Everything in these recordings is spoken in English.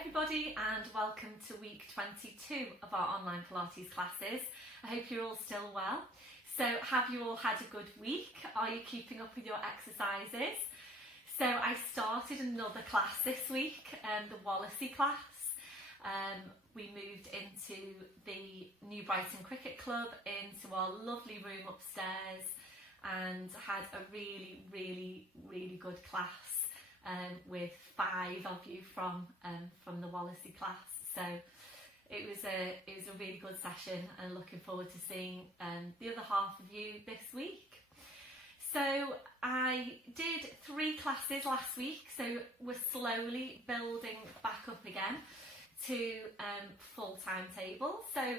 everybody and welcome to week 22 of our online Pilates classes. I hope you're all still well. So have you all had a good week? Are you keeping up with your exercises? So I started another class this week, the Wallasey class. We moved into the New Brighton Cricket Club, into our lovely room upstairs, and had a really good class with 5 of you from the Wallasey class. So it was a really good session, and looking forward to seeing the other half of you this week. So I did 3 classes last week, so we're slowly building back up again to full timetable. So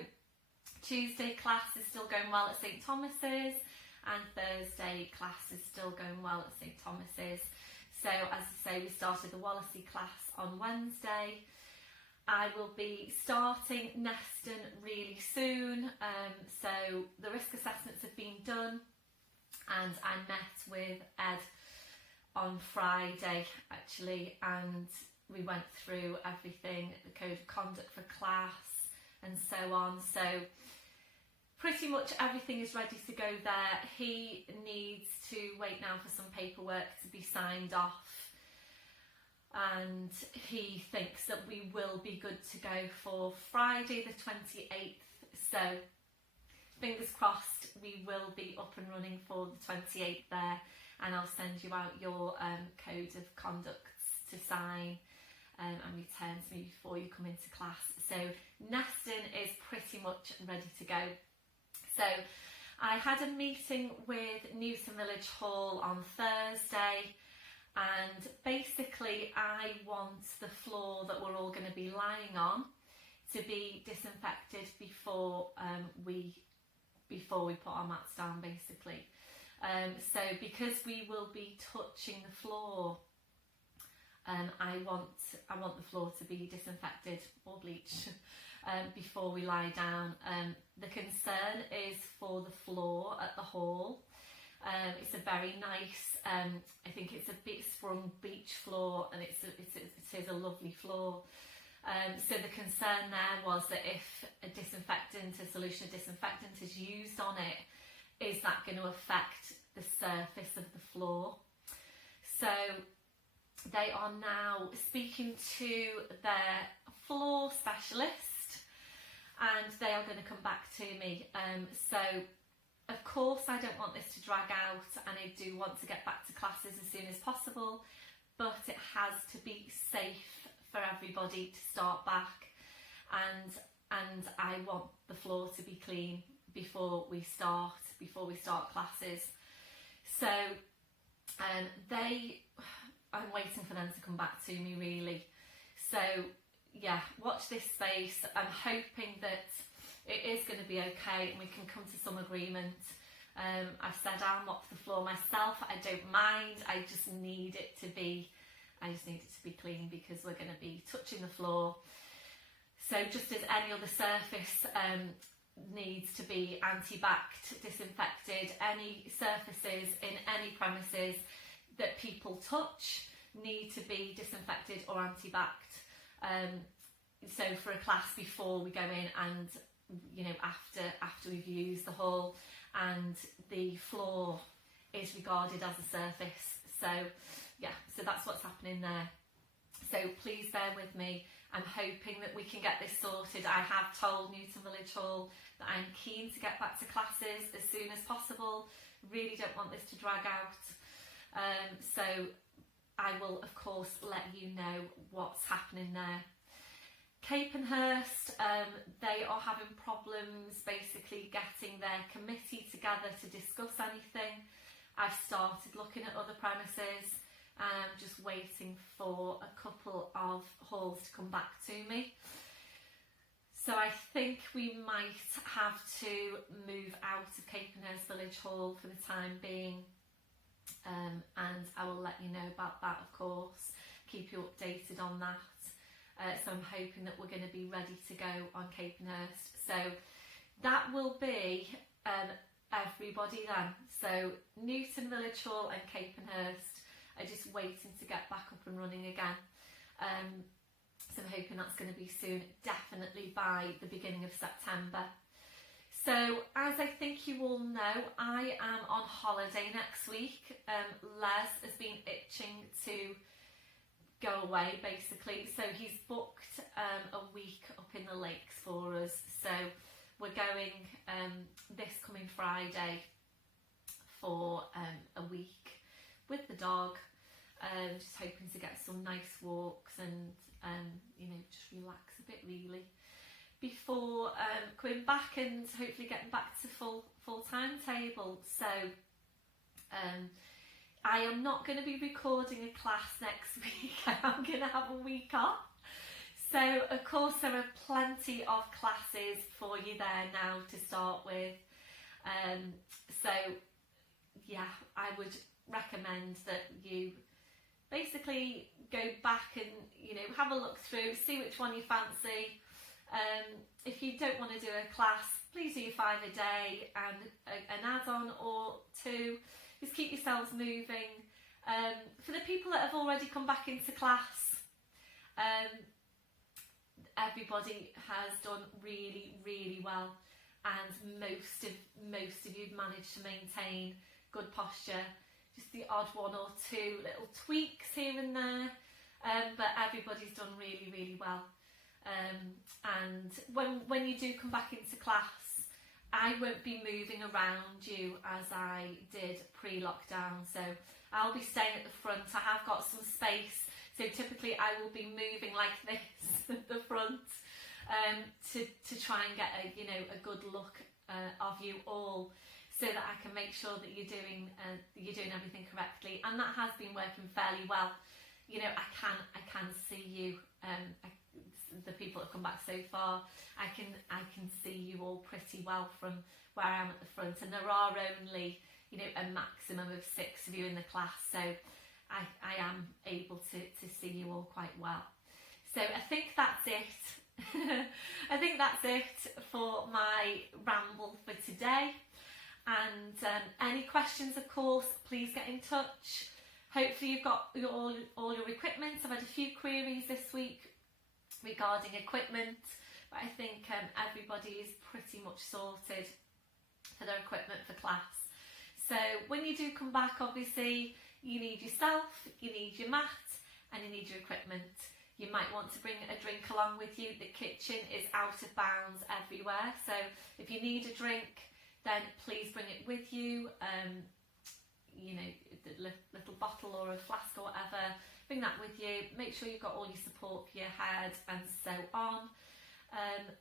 Tuesday class is still going well at St Thomas's, and Thursday class is still going well at St Thomas's. So as I say, we started the Wallasey class on Wednesday. I will be starting Neston really soon. So the risk assessments have been done, and I met with Ed on Friday actually, and we went through everything, the code of conduct for class and so on. So pretty much everything is ready to go there. He needs to wait now for some paperwork to be signed off, and he thinks that we will be good to go for Friday the 28th. So fingers crossed we will be up and running for the 28th there, and I'll send you out your code of conduct to sign and return to me before you come into class. So Neston is pretty much ready to go. So I had a meeting with Newton Village Hall on Thursday, and basically I want the floor that we're all going to be lying on to be disinfected before we put our mats down, basically. So because we will be touching the floor, I want the floor to be disinfected or bleached before we lie down. The concern is for the floor at the hall. It's a very nice, I think it's a bit sprung beach floor, and it is a lovely floor. So the concern there was that if a solution of disinfectant is used on it, is that going to affect the surface of the floor? So they are now speaking to their floor specialist, and they are going to come back to me. So of course I don't want this to drag out, and I do want to get back to classes as soon as possible, but it has to be safe for everybody to start back, and I want the floor to be clean before we start classes. So I'm waiting for them to come back to me, really. So yeah, watch this space. I'm hoping that it is going to be okay and we can come to some agreement. I've said I'll mop the floor myself. I don't mind. I just need it to be clean, because we're going to be touching the floor. So just as any other surface needs to be anti-backed, disinfected, any surfaces in any premises that people touch need to be disinfected or anti-backed. So for a class before we go in, and after we've used the hall, and the floor is regarded as a surface. So yeah, so that's what's happening there. So please bear with me. I'm hoping that we can get this sorted. I have told Newton Village Hall that I'm keen to get back to classes as soon as possible. Really don't want this to drag out. So I will of course let you know what's happening there. Capenhurst, they are having problems basically getting their committee together to discuss anything. I've started looking at other premises, and I'm just waiting for a couple of halls to come back to me. So I think we might have to move out of Capenhurst Village Hall for the time being, and I will let you know about that, of course, keep you updated on that. So I'm hoping that we're going to be ready to go on Capenhurst. So that will be everybody then. So Newton Village Hall and Capenhurst are just waiting to get back up and running again. So I'm hoping hoping that's going to be soon, definitely by the beginning of September. So, as I think you all know, I am on holiday next week. Les has been itching to go away, basically. So he's booked a week up in the lakes for us. So we're going this coming Friday for a week with the dog. Just hoping to get some nice walks and you know, just relax a bit really before coming back and hopefully getting back to full timetable. So I am not going to be recording a class next week. I'm going to have a week off. So of course there are plenty of classes for you there now to start with. So yeah, I would recommend that you basically go back and, you know, have a look through, see which one you fancy. If you don't want to do a class, please do 5 a day and an add-on or 2. Just keep yourselves moving. For the people that have already come back into class, everybody has done really, really well, and most of you've managed to maintain good posture. Just the odd 1 or 2 little tweaks here and there, but everybody's done really, really well. And when you do come back into class, I won't be moving around you as I did pre-lockdown, so I'll be staying at the front. I have got some space, so typically I will be moving like this at the front to try and get a good look of you all, so that I can make sure that you're doing everything correctly, and that has been working fairly well. You know, I can see you. The people that have come back so far, I can see you all pretty well from where I am at the front, and there are only, you know, a maximum of 6 of you in the class, so I am able to see you all quite well. So I think that's it. I think that's it for my ramble for today. And any questions, of course, please get in touch. Hopefully you've got all your equipment. I've had a few queries this week regarding equipment, but I think everybody is pretty much sorted for their equipment for class. So when you do come back, obviously you need yourself, you need your mat, and you need your equipment. You might want to bring a drink along with you. The kitchen is out of bounds everywhere, so if you need a drink, then please bring it with you. You know, the little bottle or a flask or whatever, bring that with you. Make sure you've got all your support for your head and so on.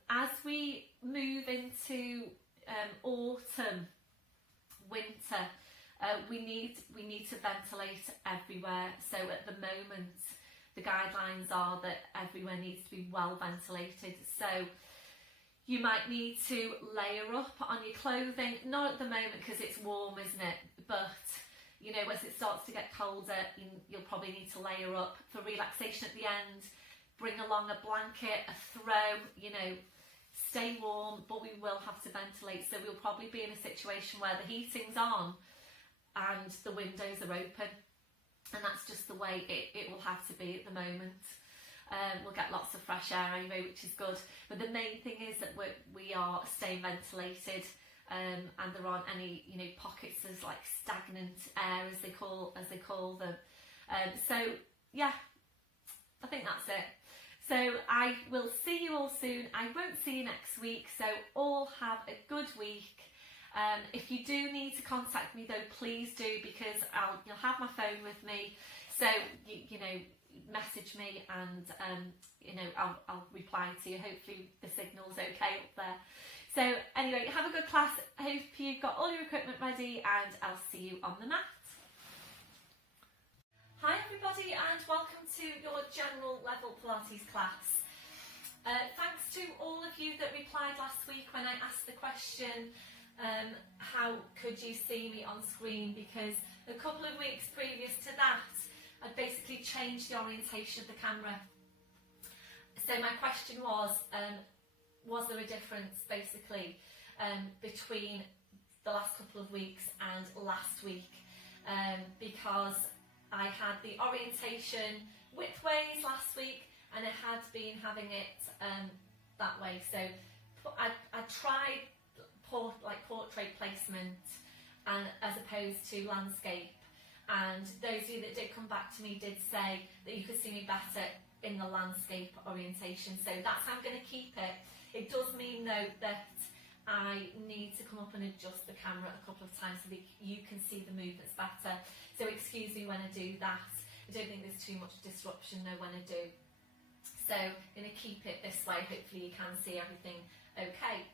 As we move into autumn, winter, we need to ventilate everywhere. So at the moment, the guidelines are that everywhere needs to be well ventilated. So you might need to layer up on your clothing, not at the moment because it's warm, isn't it? But, you know, as it starts to get colder, you'll probably need to layer up. For relaxation at the end, bring along a blanket, a throw, you know, stay warm, but we will have to ventilate. So we'll probably be in a situation where the heating's on and the windows are open. And that's just the way it will have to be at the moment. We'll get lots of fresh air anyway, which is good. But the main thing is that we are staying ventilated, and there aren't any, you know, pockets of like stagnant air as they call them. So yeah, I think that's it. So I will see you all soon. I won't see you next week. So all have a good week. If you do need to contact me though, please do, because you'll have my phone with me. So you know, message me and you know, I'll reply to you. Hopefully the signal's okay up there. So anyway, have a good class. I hope you've got all your equipment ready, and I'll see you on the mat. Hi everybody, and welcome to your general level Pilates class. Thanks to all of you that replied last week when I asked the question, how could you see me on screen, because a couple of weeks previous to that I'd basically changed the orientation of the camera. So my question was there a difference basically between the last couple of weeks and last week, because I had the orientation widthways last week and I had been having it that way. So I tried portrait placement and as opposed to landscape, and those of you that did come back to me did say that you could see me better in the landscape orientation, so that's how I'm going to keep it. It does mean though that I need to come up and adjust the camera a couple of times so that you can see the movements better, so excuse me when I do that. I don't think there's too much disruption though when I do. So I'm going to keep it this way, hopefully you can see everything okay.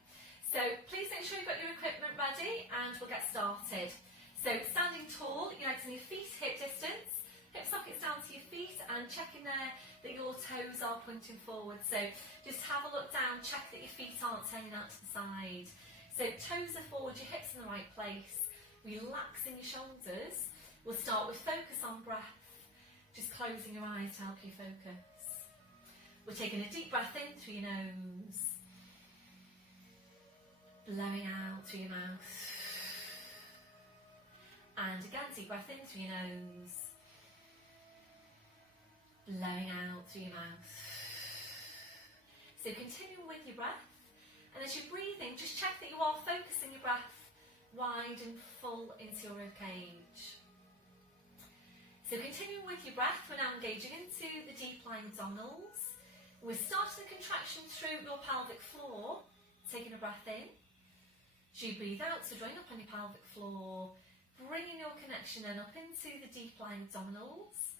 So please make sure you've got your equipment ready and we'll get started. So standing tall, your legs and your feet hip distance, hip sockets down to your feet, and checking there that your toes are pointing forward. So just have a look down, check that your feet aren't turning out to the side. So toes are forward, your hips in the right place, relaxing your shoulders. We'll start with focus on breath, just closing your eyes to help you focus. We're taking a deep breath in through your nose, blowing out through your mouth, and again deep breath in through your nose, blowing out through your mouth. So continue with your breath, and as you're breathing, just check that you are focusing your breath wide and full into your ribcage. So continuing with your breath, we're now engaging into the deep lying abdominals. We're starting the contraction through your pelvic floor, taking a breath in. As you breathe out, so drawing up on your pelvic floor, bringing your connection then up into the deep lying abdominals.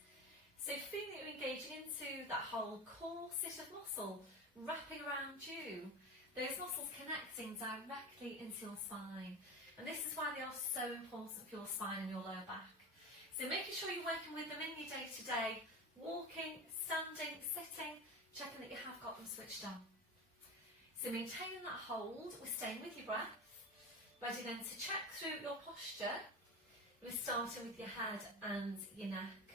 So feeling that you're engaging into that whole corset of muscle wrapping around you, those muscles connecting directly into your spine. And this is why they are so important for your spine and your lower back. So making sure you're working with them in your day-to-day, walking, standing, sitting, checking that you have got them switched on. So maintaining that hold, we're staying with your breath. Ready then to check through your posture. We're starting with your head and your neck.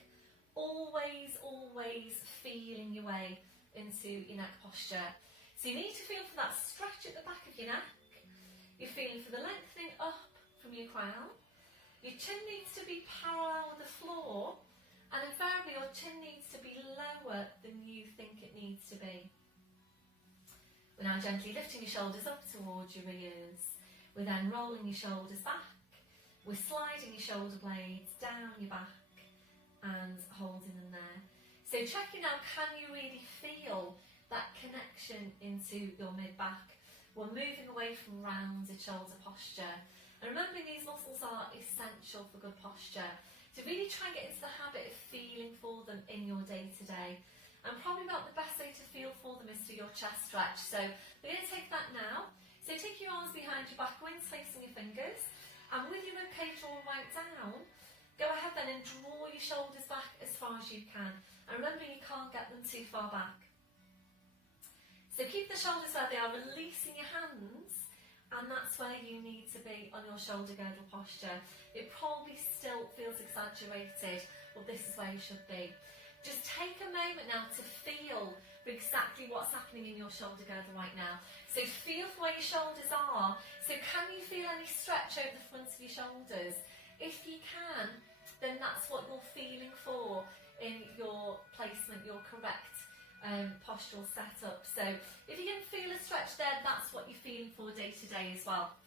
Always, always feeling your way into your neck posture. So you need to feel for that stretch at the back of your neck. You're feeling for the lengthening up from your crown. Your chin needs to be parallel with the floor, and invariably your chin needs to be lower than you think it needs to be. We're now gently lifting your shoulders up towards your ears. We're then rolling your shoulders back. We're sliding your shoulder blades down your back and holding them there. So checking out, can you really feel that connection into your mid-back? We're moving away from rounded shoulder posture. And remembering these muscles are essential for good posture. So really try and get into the habit of feeling for them in your day-to-day. And probably about the best way to feel for them is through your chest stretch. So we're going to take that now. So take your arms behind your back, interlacing your fingers, and with your ribcage drawn right down, go ahead then and draw your shoulders back as far as you can. And remember, you can't get them too far back. So keep the shoulders where they are, releasing your hands, and that's where you need to be on your shoulder girdle posture. It probably still feels exaggerated, but this is where you should be. Just take a moment now to feel exactly what's happening in your shoulder girdle right now. So feel for where your shoulders are. So can you feel any stretch over the front of your shoulders? If you can, then that's what you're feeling for in your placement, your correct postural setup. So if you can feel a stretch there, that's what you're feeling for day to day as well.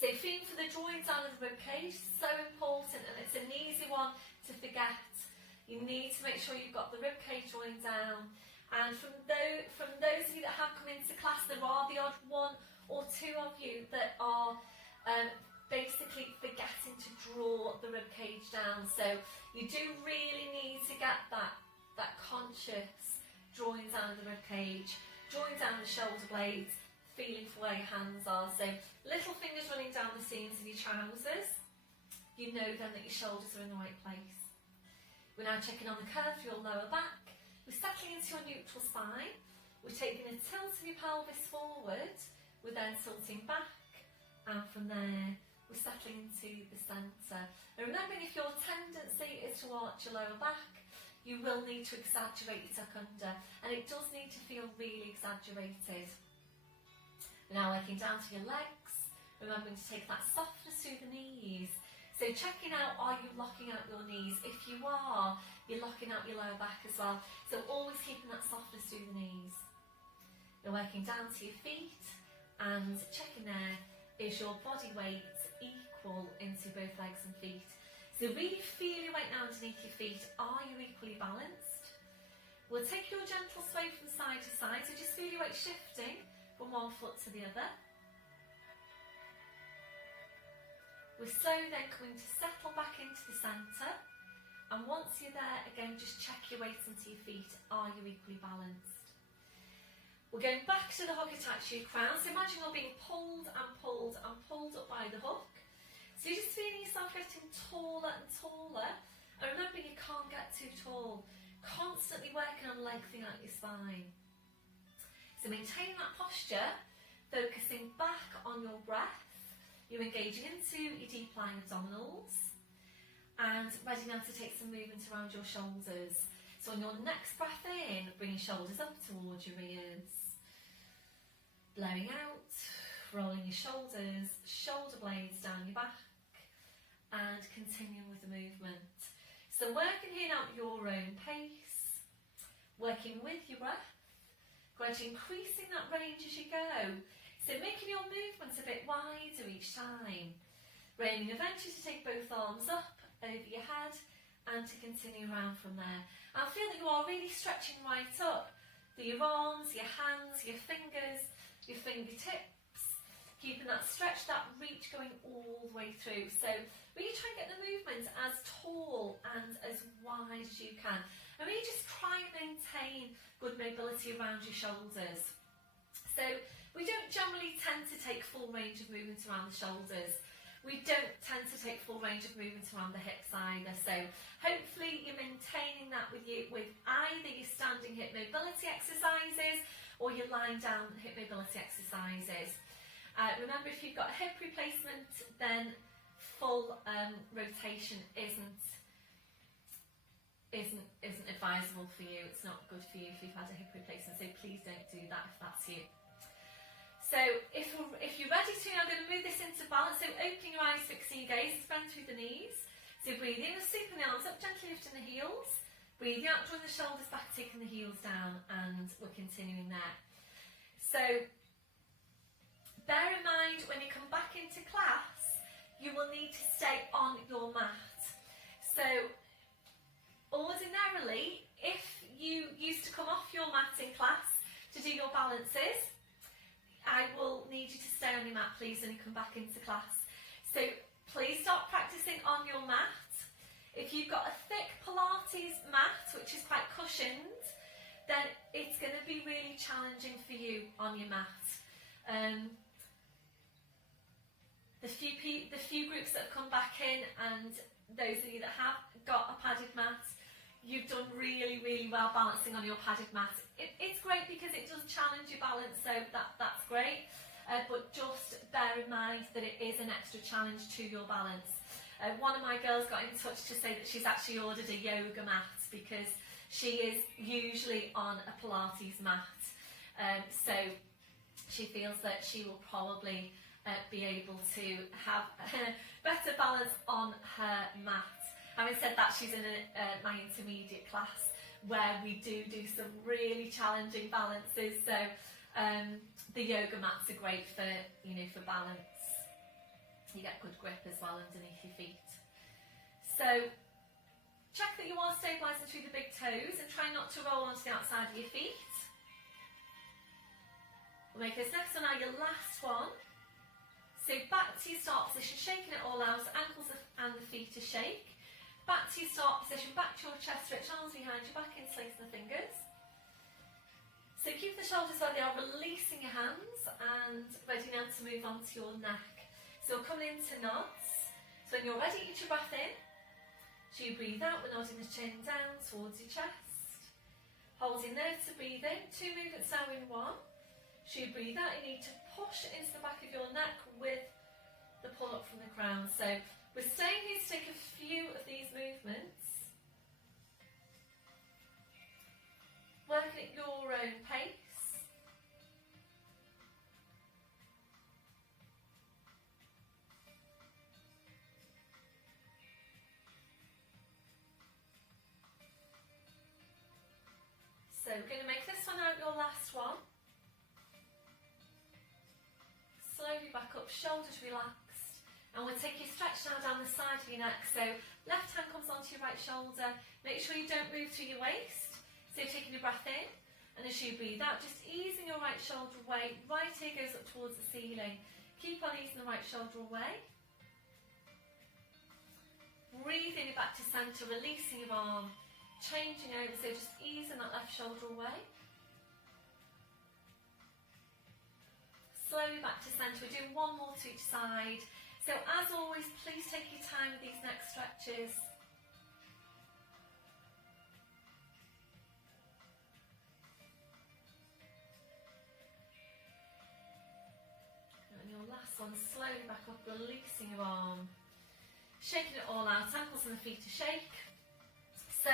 So feeling for the drawing down of the ribcage, so important, and it's an easy one to forget. You need to make sure you've got the ribcage drawing down. And from those of you that have come into class, there are the odd one or two of you that are basically forgetting to draw the ribcage down. So you do really need to get that conscious drawing down of the ribcage, drawing down the shoulder blades, feeling for where your hands are. So little fingers running down the seams of your trousers. You know then that your shoulders are in the right place. We're now checking on the curve of your lower back. We're settling into your neutral spine. We're taking a tilt of your pelvis forward. We're then tilting back, and from there we're settling into the centre. And remembering, if your tendency is to arch your lower back, you will need to exaggerate your tuck under, and it does need to feel really exaggerated. We're now working down to your legs, remembering to take that softness through the knees. So checking out, are you locking out your knees? If you are, You're locking out your lower back as well. So always keeping that softness through the knees. You're working down to your feet and checking there, is your body weight equal into both legs and feet? So really feel your weight now underneath your feet. Are you equally balanced? We'll take your gentle sway from side to side. So just feel your weight shifting from one foot to the other. We're slowly then coming to settle back into the centre. And once you're there, again, just check your weight into your feet. Are you equally balanced? We're going back to the hook attached to your crown. So imagine you're being pulled and pulled and pulled up by the hook. So you're just feeling yourself getting taller and taller. And remember, you can't get too tall. Constantly working on lengthening out your spine. So maintaining that posture, focusing back on your breath. You're engaging into your deep lying abdominals. And ready now to take some movement around your shoulders. So on your next breath in, bring your shoulders up towards your ears. Blowing out, rolling your shoulders, shoulder blades down your back. And continuing with the movement. So working here now at your own pace. Working with your breath. Gradually increasing that range as you go. So making your movements a bit wider each time. Aiming eventually to take both arms up over your head and to continue around from there. And feel that you are really stretching right up through your arms, your hands, your fingers, your fingertips, keeping that stretch, that reach going all the way through. So really try and get the movement as tall and as wide as you can. And really just try and maintain good mobility around your shoulders. So we don't generally tend to take full range of movement around the shoulders. We don't tend to take full range of movement around the hips either. So hopefully you're maintaining that with either your standing hip mobility exercises or your lying down hip mobility exercises. Remember, if you've got a hip replacement, then full rotation isn't advisable for you. It's not good for you if you've had a hip replacement. So please don't do that if that's you. So if you're ready to, I'm going to move this into balance. So opening your eyes, fixing your gaze, bend through the knees. So breathing, we're sweeping the arms up, gently lifting the heels. Breathing out, drawing the shoulders back, taking the heels down, and we're continuing there. So bear in mind, when you come back into class, you will need to stay on your mat. So ordinarily, if you used to come off your mat in class to do your balances, I will need you to stay on your mat, please, when you come back into class. So please start practicing on your mat. If you've got a thick Pilates mat, which is quite cushioned, then it's going to be really challenging for you on your mat. The few groups that have come back in, and those of you that have got a padded mat, you've done really, really well balancing on your padded mat. It's great because it does challenge your balance, so that's great. But just bear in mind that it is an extra challenge to your balance. One of my girls got in touch to say that she's actually ordered a yoga mat because she is usually on a Pilates mat. So she feels that she will probably be able to have better balance on her mat. Having said that, she's in my intermediate class where we do some really challenging balances. So the yoga mats are great for balance. You get good grip as well underneath your feet. So check that you are stabilising through the big toes and try not to roll onto the outside of your feet. We'll make this next one now your last one. So back to your start position, shaking it all out, ankles and the feet to shake. Back to your start position, back to your chest, stretch arms behind your back, interlacing the fingers. So keep the shoulders where they are, releasing your hands and ready now to move on to your neck. So we're coming into nods. So when you're ready, each your breath in. So you breathe out, we're nodding the chin down towards your chest. Holding there to breathe in, 2 movements now in 1. So you breathe out, you need to push into the back of your neck with the pull up from the crown. So we're staying here to take a few of these movements. Working at your own pace. So we're going to make this one out your last one. Slowly back up, shoulders relaxed. And we'll take your stretch now down the side of your neck. So left hand comes onto your right shoulder. Make sure you don't move through your waist. So you're taking your breath in. And as you breathe out, just easing your right shoulder away. Right ear goes up towards the ceiling. Keep on easing the right shoulder away. Breathing it back to centre, releasing your arm. Changing over, so just easing that left shoulder away. Slowly back to centre. We're doing one more to each side. So as always, please take your time with these next stretches. And your last one, slowly back up, releasing your arm. Shaking it all out, ankles and the feet to shake. So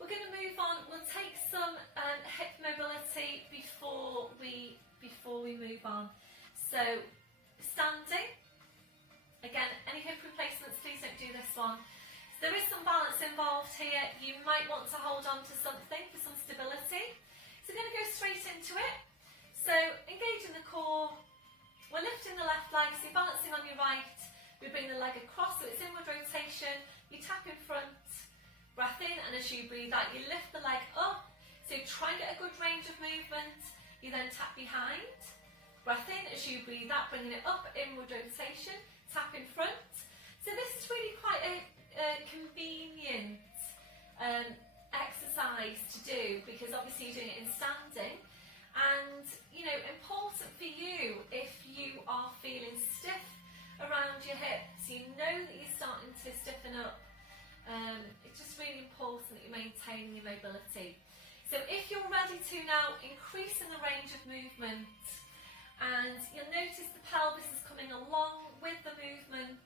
we're going to move on. We'll take some hip mobility before we move on. So standing. Again, any hip replacements, please don't do this one. So there is some balance involved here. You might want to hold on to something for some stability. So we're going to go straight into it. So engaging the core. We're lifting the left leg, so you're balancing on your right. We bring the leg across, so it's inward rotation. You tap in front. Breath in, and as you breathe out, you lift the leg up. So try and get a good range of movement. You then tap behind. Breath in, as you breathe out, bringing it up, inward rotation. Tap in front. So this is really quite a convenient exercise to do, because obviously you're doing it in standing. And, you know, important for you if you are feeling stiff around your hips, you know that you're starting to stiffen up. It's just really important that you're maintaining your mobility. So if you're ready to now increase in the range of movement, and you'll notice the pelvis is coming along with the movement.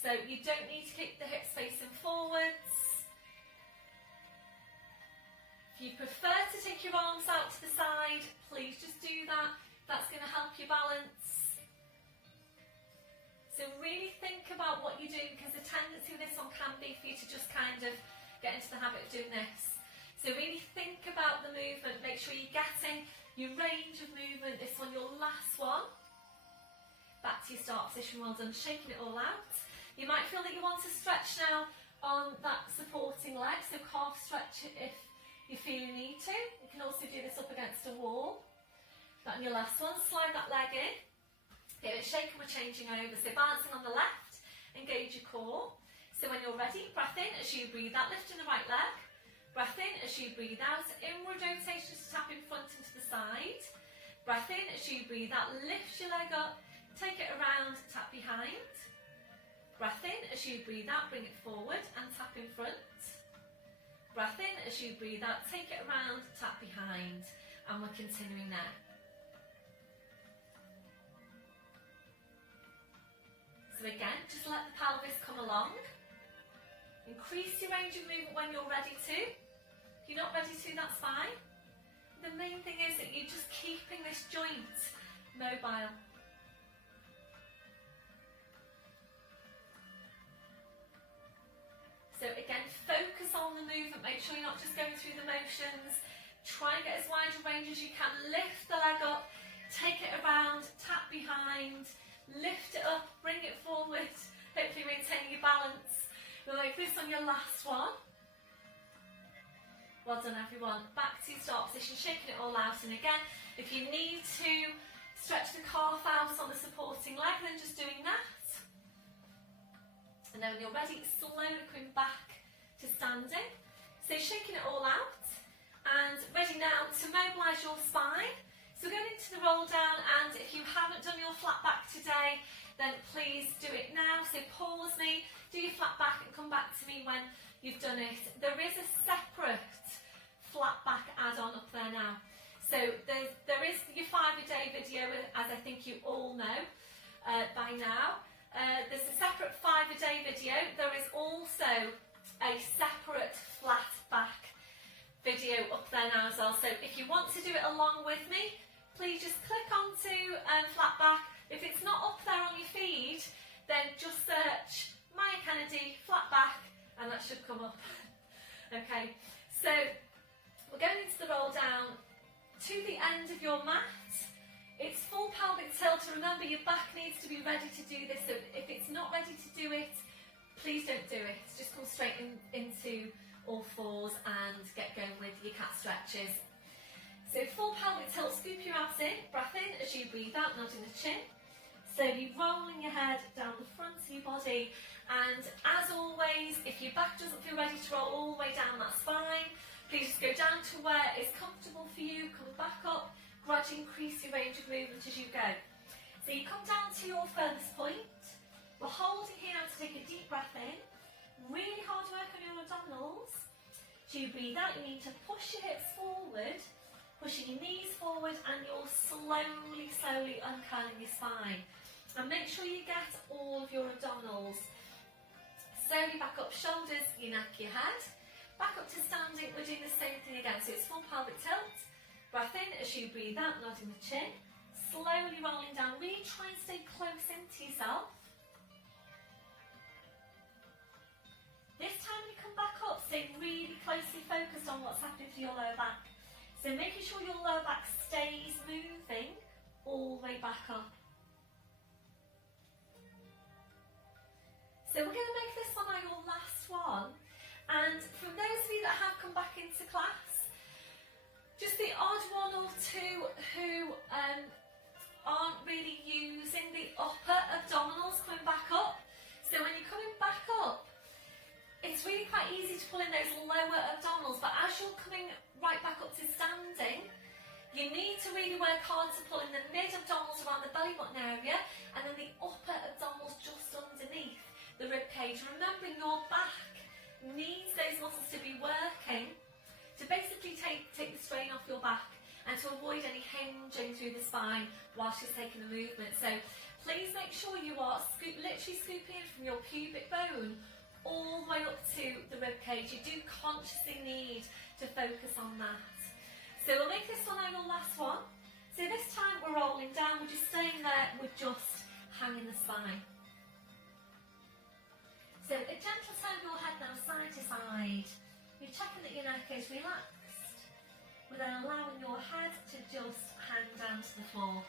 So you don't need to keep the hips facing forwards. If you prefer to take your arms out to the side, please just do that. That's going to help you balance. So really think about what you're doing, because the tendency with this one can be for you to just kind of get into the habit of doing this. So really think about the movement, make sure you're getting your range of movement. This one, your last one. Back to your start position, well done, shaking it all out. You might feel that you want to stretch now on that supporting leg, so calf stretch if you feel you need to. You can also do this up against a wall. That on your last one, slide that leg in. Give it a shake and we're changing over. So balancing on the left, engage your core. So when you're ready, breath in as you breathe out, lifting the right leg. Breath in as you breathe out, inward rotation to tap in front and to the side. Breath in as you breathe out, lift your leg up, take it around, tap behind. Breath in as you breathe out, bring it forward and tap in front. Breath in as you breathe out, take it around, tap behind. And we're continuing there. So again, just let the pelvis come along. Increase your range of movement when you're ready to. If you're not ready to, that's fine. The main thing is that you're just keeping this joint mobile. So again, focus on the movement. Make sure you're not just going through the motions. Try and get as wide a range as you can. Lift the leg up, take it around, tap behind. Lift it up, bring it forward, hopefully maintain your balance. We'll make this on your last one. Well done everyone. Back to your start position, shaking it all out. And again, if you need to stretch the calf out on the supporting leg, then just doing that. And then when you're ready, slowly coming back to standing. So shaking it all out. And ready now to mobilise your spine. So we're going into the roll down, and if you haven't done your flat back today, then please do it now. So pause me, do your flat back and come back to me when you've done it. There is a separate flat back add-on up there now. So there is your 5-a-day video, as I think you all know by now. There's a separate 5-a-day video. There is also a separate flat back video up there now as well. So if you want to do it along with me, please just click onto flat back. If it's not up there on your feed, then just search Mair Kennedy flat back and that should come up. Okay, So we're going into the roll down to the end of your mat. It's full pelvic tilt. Remember, your back needs to be ready to do this. So if it's not ready to do it, please don't do it. Just come straight into all fours and get going with your cat stretches. So full pelvic tilt, scoop your abs in, breath in as you breathe out, nodding the chin. Slowly rolling your head down the front of your body. And as always, if your back doesn't feel ready to roll all the way down, that's fine. Please just go down to where it's comfortable for you, come back up, gradually increase your range of movement as you go. So you come down to your furthest point. We're holding here now to take a deep breath in. Really hard work on your abdominals. So you breathe out, you need to push your hips forward, pushing your knees forward, and you're slowly uncurling your spine. And make sure you get all of your abdominals. Slowly back up, shoulders, your neck, your head. Back up to standing, we're doing the same thing again. So it's full pelvic tilt. Breath in as you breathe out, nodding the chin. Slowly rolling down, really try and stay close into yourself. This time when you come back up, stay really closely focused on what's happening to your lower back. So making sure your lower back stays moving all the way back up. So we're going to make this one your last one. And from those of you that have come back into class, just the odd one or two who aren't really using the upper abdominals coming back up. So when you're coming back up, it's really quite easy to pull in those lower abdominals, but as you're coming right back up to standing, you need to really work hard to pull in the mid abdominals around the belly button area, and then the upper abdominals just underneath the rib cage. Remembering your back needs those muscles to be working to basically take the strain off your back and to avoid any hinging through the spine whilst you're taking the movement. So please make sure you are literally scooping in from your pubic bone all the way up to the rib cage. You do consciously need to focus on that. So we'll make this one our last one. So this time we're rolling down, we're just staying there, we're just hanging the spine. So a gentle turn of your head now side to side. You're checking that your neck is relaxed. We're then allowing your head to just hang down to the floor.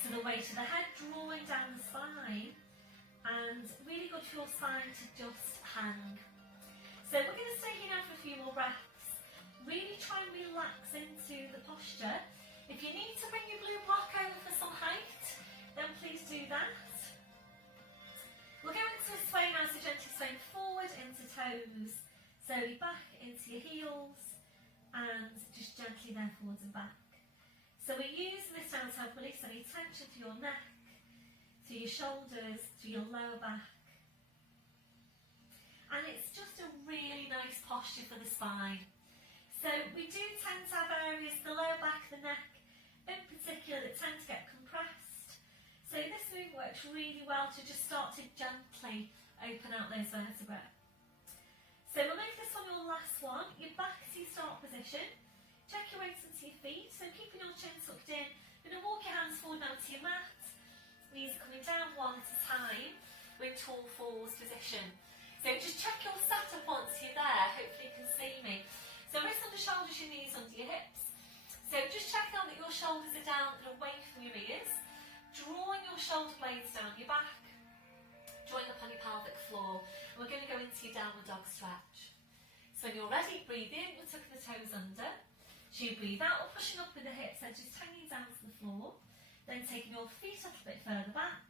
So the weight of the head drawing down the spine, and really good for your spine to just hang. So we're going to stay here now for a few more breaths. Really try and relax into the posture. If you need to bring your blue block over for some height, then please do that. We'll go into a sway now, so gently swaying forward into toes, slowly back into your heels, and just gently there forwards and back. So we're using this now to help release any tension to your neck, to your shoulders, to your lower back. And it's just a really nice posture for the spine. So we do tend to have areas, the lower back, the neck in particular, that tend to get compressed. So this move works really well to just start to gently open out those vertebrae. So we'll make this one your last one. You're back to your start position. Check your weights into your feet. So keeping your chin tucked in. You're going to walk your hands forward now to your mat. Knees are coming down one at a time. We're in tall fours position. So just check your setup once you're there. Hopefully you can see me. So wrists under shoulders, your knees under your hips. So just check out that your shoulders are down and away from your ears. Drawing your shoulder blades down your back. Join up on your pelvic floor. And we're going to go into your downward dog stretch. So when you're ready, breathe in, we're tucking the toes under. So you breathe out, we're pushing up with the hips, and just hanging down to the floor. Then taking your feet a little bit further back.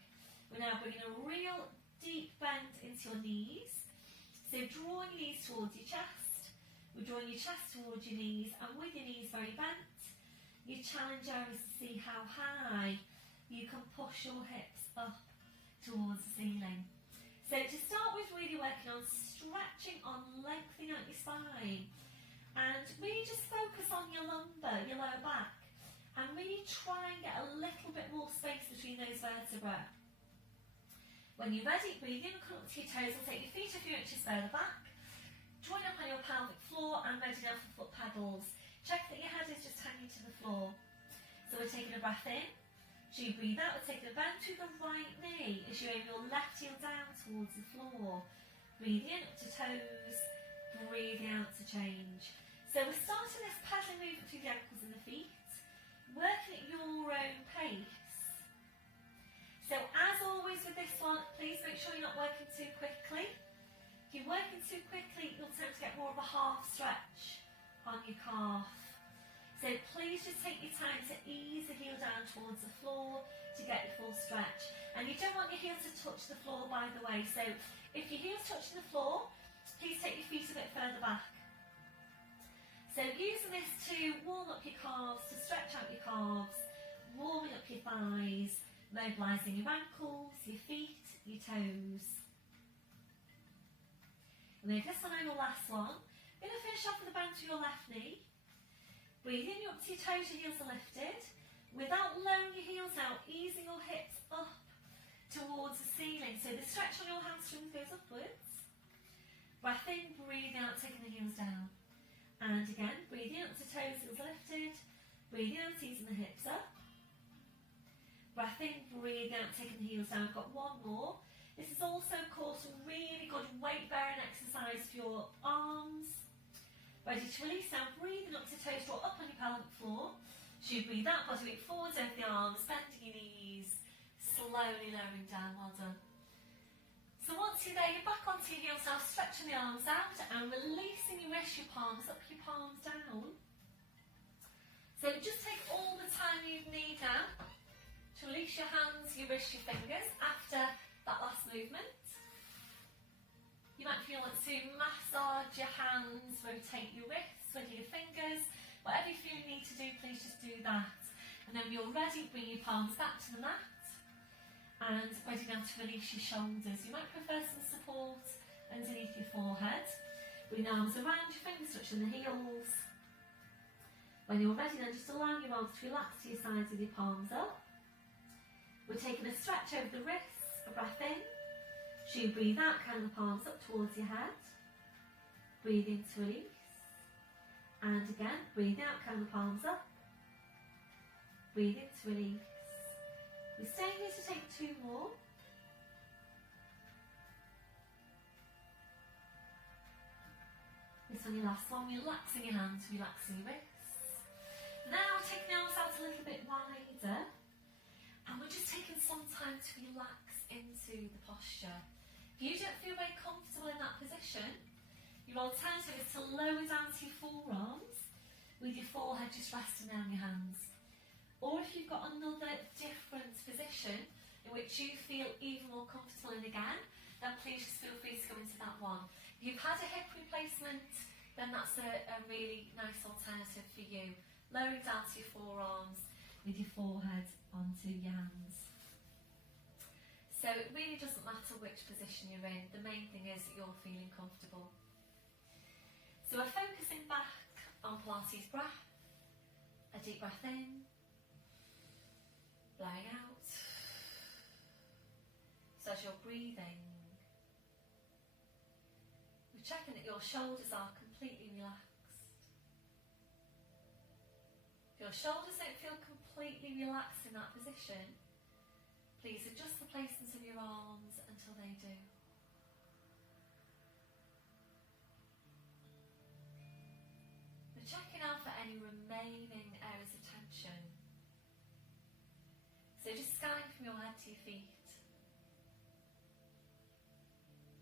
We're now bringing a real deep bend into your knees. So drawing your knees towards your chest. We're drawing your chest towards your knees, and with your knees very bent, your challenge area is to see how high you can push your hips up towards the ceiling. So to start with, really working on stretching, on lengthening out your spine, and really just focus on your lumbar, your lower back, and really try and get a little bit more space between those vertebrae. When you're ready, breathe in, come up to your toes, and take your feet a few inches further back. Join up on your pelvic floor and ready now for foot pedals. Check that your head is just hanging to the floor. So we're taking a breath in. As you breathe out, we're taking a bend through the right knee as you aim your left heel down towards the floor. Breathing in up to toes, breathing out to change. So we're starting this pedaling movement through the ankles and the feet, working at your own pace. So as always with this one, please make sure you're not working too quickly. If you're working too quickly, you'll tend to get more of a half stretch on your calf. So please just take your time to ease the heel down towards the floor to get your full stretch. And you don't want your heel to touch the floor, by the way. So if your heel's touching the floor, please take your feet a bit further back. So using this to warm up your calves, to stretch out your calves, warming up your thighs, mobilising your ankles, your feet, your toes. And then this one over last one. I'm going to finish off with a bend to your left knee. Breathing up to your toes, your heels are lifted. Without lowering your heels out, easing your hips up towards the ceiling. So the stretch on your hamstrings goes upwards. Breath in, breathing out, taking the heels down. And again, breathing up to toes, heels are lifted. Breathing out, easing the hips up. Breath in, breathing out, taking the heels down. I've got one more. This is also, of course, a really good weight-bearing exercise for your arms. Ready to release now, breathing up to toes, draw up on your pelvic floor. So you breathe out, body weight forwards over the arms, bending your knees, slowly lowering down, well done. So once you're there, you're back onto your heels now, stretching the arms out and releasing your wrists, your palms up, your palms down. So just take all the time you need now to release your hands, your wrists, your fingers after that last movement. You might feel like to massage your hands, rotate your wrists, wiggle your fingers, whatever you feel you need to do, please just do that. And then when you're ready, bring your palms back to the mat and ready now to release your shoulders. You might prefer some support underneath your forehead. Bring your arms around, your fingers touching the heels. When you're ready then, just allow your arms to relax to your sides with your palms up. We're taking a stretch over the wrists, a breath in. So you breathe out, curl the palms up towards your head. Breathe in to release. And again, breathe out, curl the palms up. Breathe in to release. We're staying here to take two more. This one, your last one, relaxing your hands, relaxing your wrists. Now take the arms out a little bit wider. And we're just taking some time to relax into the posture. If you don't feel very comfortable in that position, your alternative is to lower down to your forearms with your forehead just resting down your hands. Or if you've got another different position in which you feel even more comfortable in again, then please just feel free to go into that one. If you've had a hip replacement, then that's a really nice alternative for you. Lowering down to your forearms with your forehead onto your hands. So it really doesn't matter which position you're in, the main thing is that you're feeling comfortable. So we're focusing back on Pilates breath, a deep breath in, blowing out. So as you're breathing, we're checking that your shoulders are completely relaxed. If your shoulders don't feel completely relaxed in that position, please adjust the placements of your arms until they do. We're checking out for any remaining areas of tension. So just scanning from your head to your feet.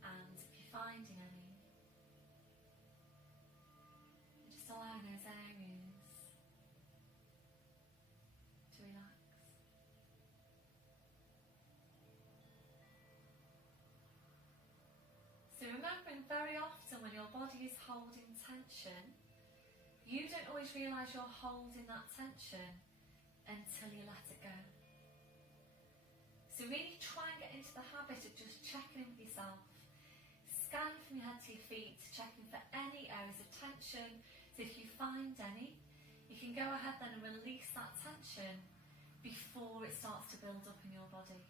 And if you're finding any, just allowing those areas to relax. So remembering very often when your body is holding tension, you don't always realise you're holding that tension until you let it go. So really try and get into the habit of just checking in with yourself, scanning from your head to your feet, checking for any areas of tension. So if you find any, you can go ahead then and release that tension before it starts to build up in your body.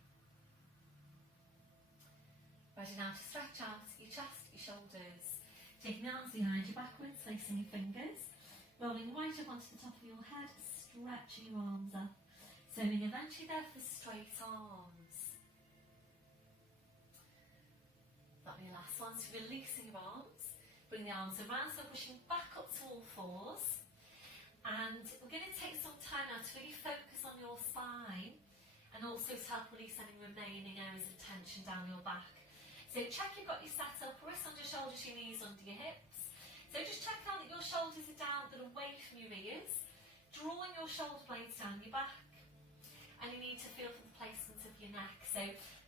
Ready now to stretch out your chest, your shoulders. Taking the arms behind you backwards, facing your fingers. Rolling right up onto the top of your head, stretching your arms up. So we're eventually there for straight arms. That'll be your last one. So releasing your arms. Bring the arms around, so pushing back up to all fours. And we're going to take some time now to really focus on your spine and also to help release any remaining areas of tension down your back. So check you've got your set up, wrists under your shoulders, your knees under your hips. So just check out that your shoulders are down but away from your ears, drawing your shoulder blades down your back. And you need to feel for the placement of your neck. So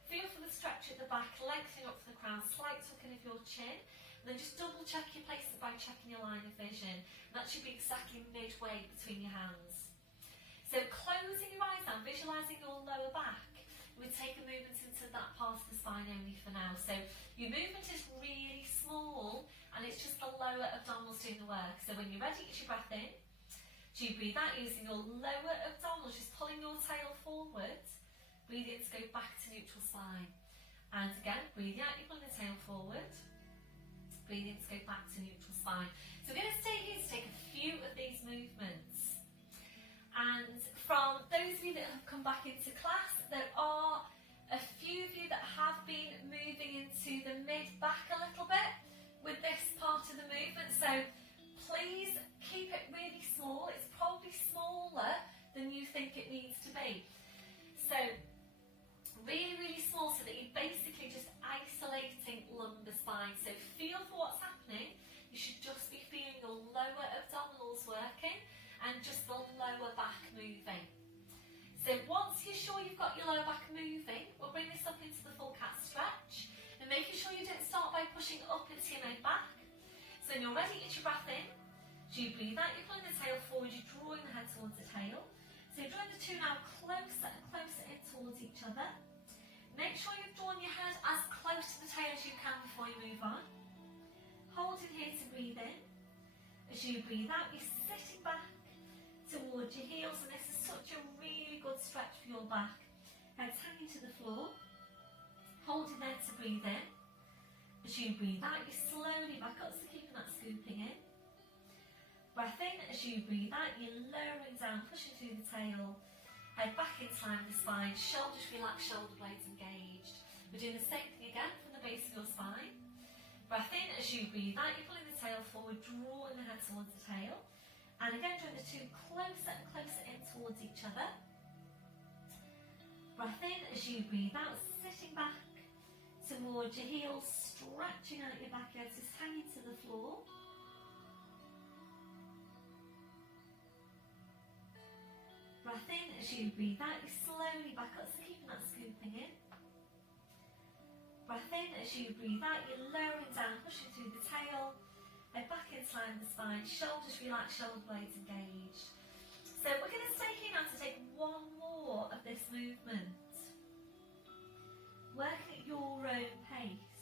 feel for the stretch at the back, lengthening up from the crown, slight tucking of your chin. And then just double check your placement by checking your line of vision. And that should be exactly midway between your hands. So closing your eyes down, visualising your lower back. We take a movement into that part of the spine only for now. So your movement is really small and it's just the lower abdominals doing the work. So when you're ready, get your breath in. So you breathe out using your lower abdominals, just pulling your tail forward. Breathe in to go back to neutral spine. And again, breathe out, you're pulling the tail forward. Breathe in to go back to neutral spine. So we're going to stay here to take a few of these movements. And from those of you that have come back into class, there are a few of you that have been moving into the mid-back a little bit with this part of the movement. So please keep it really small. It's probably smaller than you think it needs to be. So really, really small so that you're basically just isolating lumbar spine. So feel for what's happening. You should just be feeling your lower abdominals working and just the lower back moving. So once you're sure you've got your lower back moving, we'll bring this up into the full cat stretch and making sure you don't start by pushing up into your mid-back. So when you're ready, get your breath in. So you breathe out, you're pulling the tail forward, you're drawing the head towards the tail. So you're drawing the two now closer and closer in towards each other. Make sure you've drawn your head as close to the tail as you can before you move on. Hold in here to breathe in. As you breathe out, you're sitting back towards your heels, and this is such a really good stretch for your back. Head's hanging to the floor. Hold in there to breathe in. As you breathe out, you're slowly back up, so keeping that scooping in. Breath in. As you breathe out, you're lowering down, pushing through the tail. Head back in line with the spine, shoulders relaxed, shoulder blades engaged. We're doing the same thing again from the base of your spine. Breath in. As you breathe out, you're pulling the tail forward, drawing the head towards the tail. And again, drawing the two closer and closer in towards each other. Breath in. As you breathe out, sitting back towards your heels, stretching out your back legs, just hanging to the floor. Breath in. As you breathe out, you slowly back up, so keeping that scooping in. Breath in. As you breathe out, you're lowering down, pushing through the tail. Head back into line with the spine, shoulders relaxed, shoulder blades engaged. So we're going to stay here now to take one more of this movement. Working at your own pace.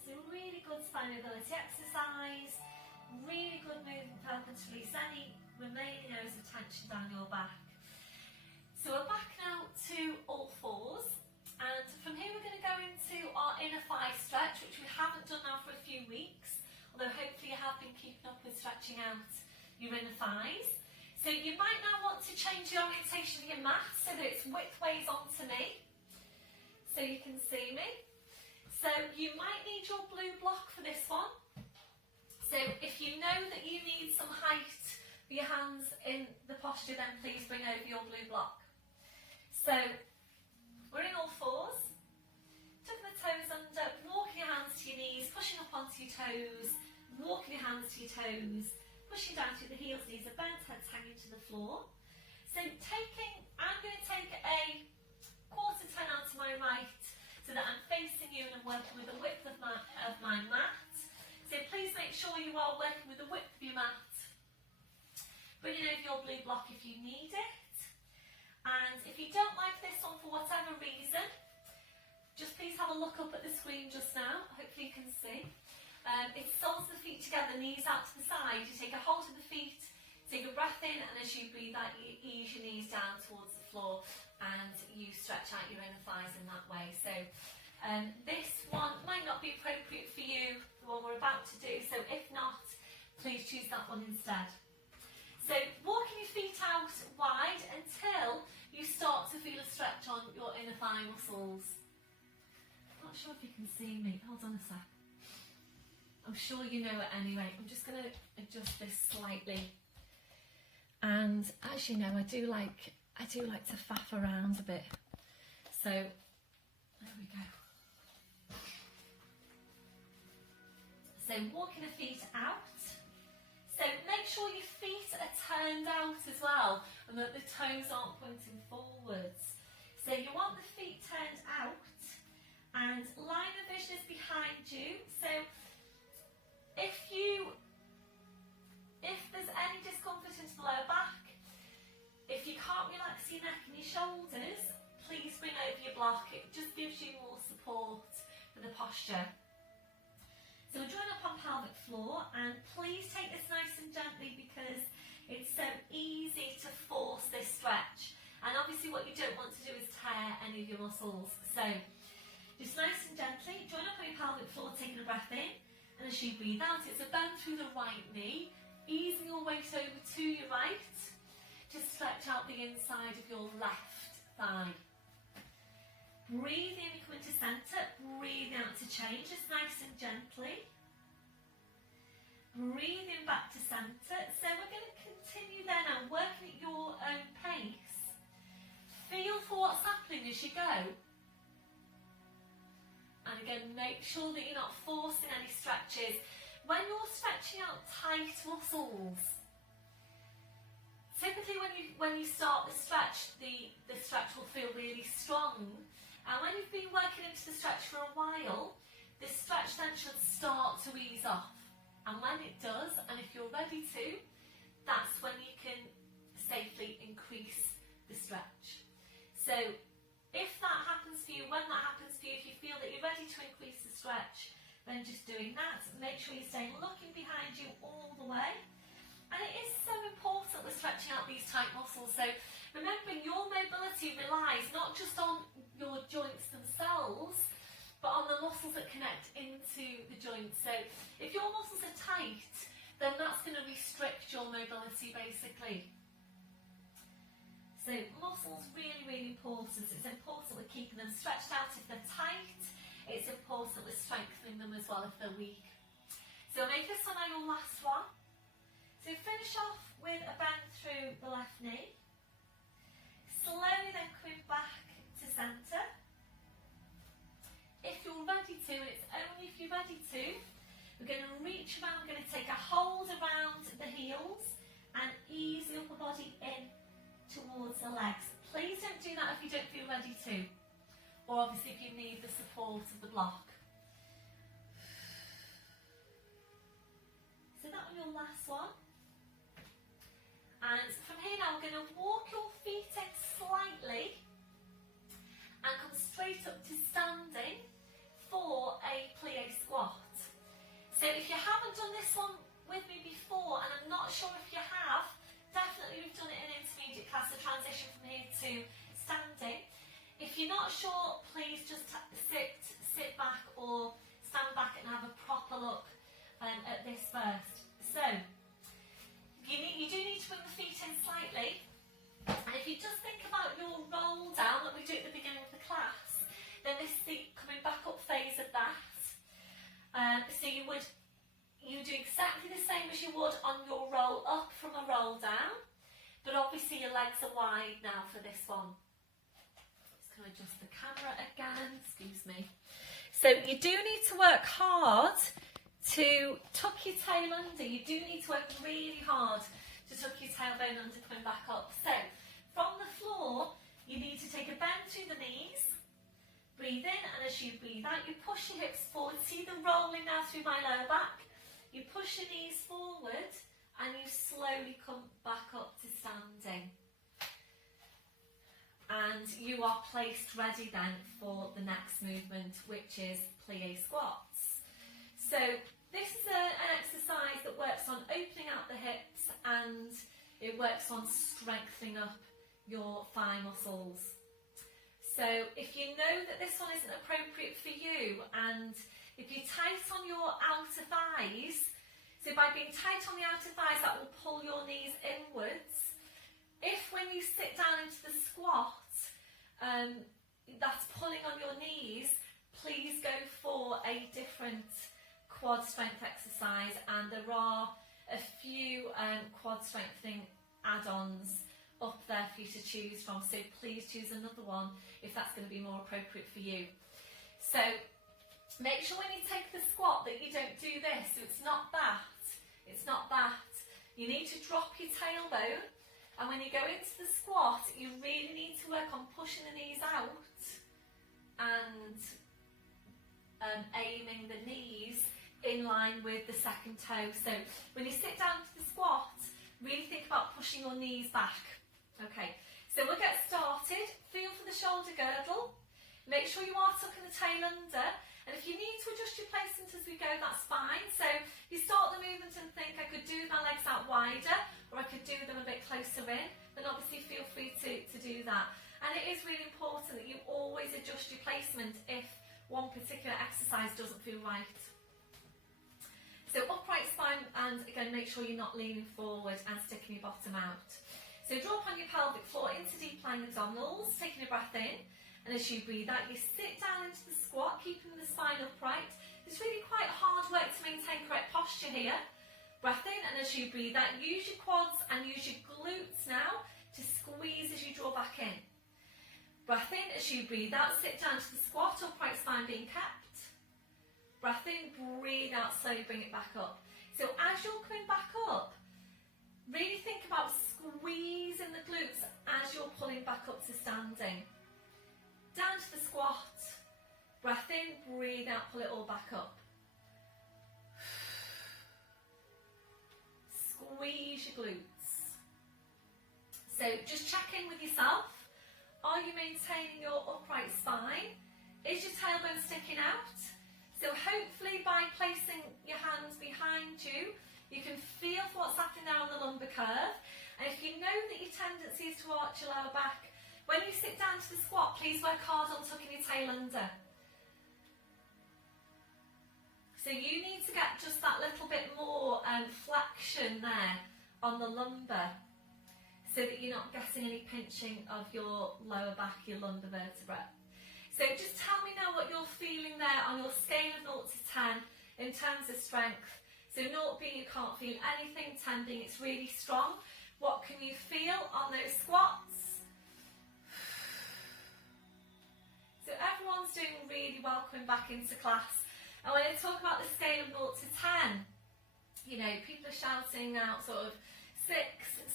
So really good spine mobility exercise, really good movement for helping to release any remaining areas of tension down your back. So we're back now to all fours. And from here we're going to go into our inner thigh stretch, which we haven't done now for a few weeks, although hopefully you have been keeping up with stretching out your inner thighs. So you might now want to change the orientation of your mat so that it's widthways onto me, so you can see me. So you might need your blue block for this one. So if you know that you need some height for your hands in the posture, then please bring over your blue block. So we're in all fours, tucking the toes under, walking your hands to your knees, pushing up onto your toes, walking your hands to your toes, pushing down through the heels, knees are bent, heads hanging to the floor. So I'm going to take a quarter turn out to my right so that I'm facing you and I'm working with the width of my mat. So please make sure you are working with the width of your mat. Bringing over your blue block if you need it. And if you don't like this one for whatever reason, just please have a look up at the screen just now. Hopefully you can see. It soles the feet together, knees out to the side. You take a hold of the feet, take a breath in, and as you breathe out, you ease your knees down towards the floor and you stretch out your inner thighs in that way. So this one might not be appropriate for you, the one we're about to do. So if not, please choose that one instead. So walking your feet out wide until you start to feel a stretch on your inner thigh muscles. Not sure if you can see me. Hold on a sec. I'm sure you know it anyway. I'm just going to adjust this slightly. And as you know, I do like to faff around a bit. So there we go. So walking the feet out. So make sure your feet are turned out as well, and that the toes aren't pointing forwards. So you want the feet turned out, and line of vision is behind you. So if there's any discomfort into the lower back, if you can't relax your neck and your shoulders, please bring over your block. It just gives you more support for the posture. So we'll join up on pelvic floor, and please take this nice and gently because it's so easy to force this stretch. And obviously what you don't want to do is tear any of your muscles. So just nice and gently, join up on your pelvic floor, taking a breath in, and as you breathe out, it's a bend through the right knee, easing your weight over to your right, to stretch out the inside of your left thigh. Breathe in and come into centre, breathe out to change, just nice and gently. Breathe in back to centre. So we're going to continue there now, working at your own pace. Feel for what's happening as you go. And again, make sure that you're not forcing any stretches. When you're stretching out tight muscles, typically when you start the stretch will feel really strong. And when you've been working into the stretch for a while, the stretch then should start to ease off. And when it does, and if you're ready to, that's when you can safely increase the stretch. So if that happens for you, when that happens for you, if you feel that you're ready to increase the stretch, then just doing that. Make sure you're staying looking behind you all the way. And it is so important with stretching out these tight muscles. So remembering your mobility relies not just on your joints themselves, but on the muscles that connect into the joints. So if your muscles are tight, then that's going to restrict your mobility basically. So muscles really, really important. It's important we're keeping them stretched out if they're tight. It's important we're strengthening them as well if they're weak. So make this one your last one. So finish off with a bend through the left knee. Slowly then coming back to centre. If you're ready to, and it's only if you're ready to, we're going to reach around, we're going to take a hold around the heels and ease the upper body in towards the legs. Please don't do that if you don't feel ready to, or obviously if you need the support of the block. So that was your last one. And from here now, we're going to walk your feet in slightly and come straight up to standing for a plie squat. So if you haven't done this one with me before, and I'm not sure if you have, definitely we've done it in intermediate class, the transition from here to standing. If you're not sure, please just sit back or stand back and have a proper look at this first. So you do need to bring the feet in slightly, and if you just think about your roll down that we do at the beginning of the class, then this is the coming back up phase of that. So you do exactly the same as you would on your roll up from a roll down, but obviously your legs are wide now for this one. Just going to adjust the camera again, excuse me. So you do need to work hard to tuck your tail under. You do need to work really hard to tuck your tailbone under coming back up. So from the floor, you need to take a bend through the knees, breathe in, and as you breathe out, you push your hips forward. See them rolling now through my lower back. You push your knees forward and you slowly come back up to standing. And you are placed ready then for the next movement, which is plie squats. So this is an exercise that works on opening out the hips, and it works on strengthening up your thigh muscles. So if you know that this one isn't appropriate for you, and if you're tight on your outer thighs, so by being tight on the outer thighs, that will pull your knees inwards. If when you sit down into the squat, that's pulling on your knees, please go for a different quad strength exercise, and there are a few quad strengthening add-ons up there for you to choose from, so please choose another one if that's going to be more appropriate for you. So make sure when you take the squat that you don't do this, so it's not that, you need to drop your tailbone, and when you go into the squat you really need to work on pushing the knees out and aiming the knees in line with the second toe. So when you sit down to the squat, really think about pushing your knees back. Okay, so we'll get started. Feel for the shoulder girdle. Make sure you are tucking the tail under, and if you need to adjust your placement as we go, that's fine. So you start the movement and think, I could do my legs out wider, or I could do them a bit closer in, then obviously feel free to do that. And it is really important that you always adjust your placement if one particular exercise doesn't feel right. So upright spine, and again make sure you're not leaning forward and sticking your bottom out. So draw upon your pelvic floor into deep lying abdominals, taking a breath in, and as you breathe out you sit down into the squat, keeping the spine upright. It's really quite hard work to maintain correct posture here. Breath in, and as you breathe out use your quads and use your glutes now to squeeze as you draw back in. Breath in, as you breathe out sit down to the squat, upright spine being kept. Breath in, breathe out, slowly bring it back up. So as you're coming back up, really think about squeezing the glutes as you're pulling back up to standing. Down to the squat. Breath in, breathe out, pull it all back up. Squeeze your glutes. So just check in with yourself. Are you maintaining your upright spine? Is your tailbone sticking out? So hopefully by placing your hands behind you, you can feel for what's happening there on the lumbar curve. And if you know that your tendency is to arch your lower back, when you sit down to the squat, please work hard on tucking your tail under. So you need to get just that little bit more flexion there on the lumbar, so that you're not getting any pinching of your lower back, your lumbar vertebra. So just tell me now what you're feeling there on your scale of 0 to 10 in terms of strength. So 0 being you can't feel anything, 10 being it's really strong. What can you feel on those squats? So everyone's doing really well coming back into class. And when I talk about the scale of 0 to 10, you know, people are shouting out sort of 6,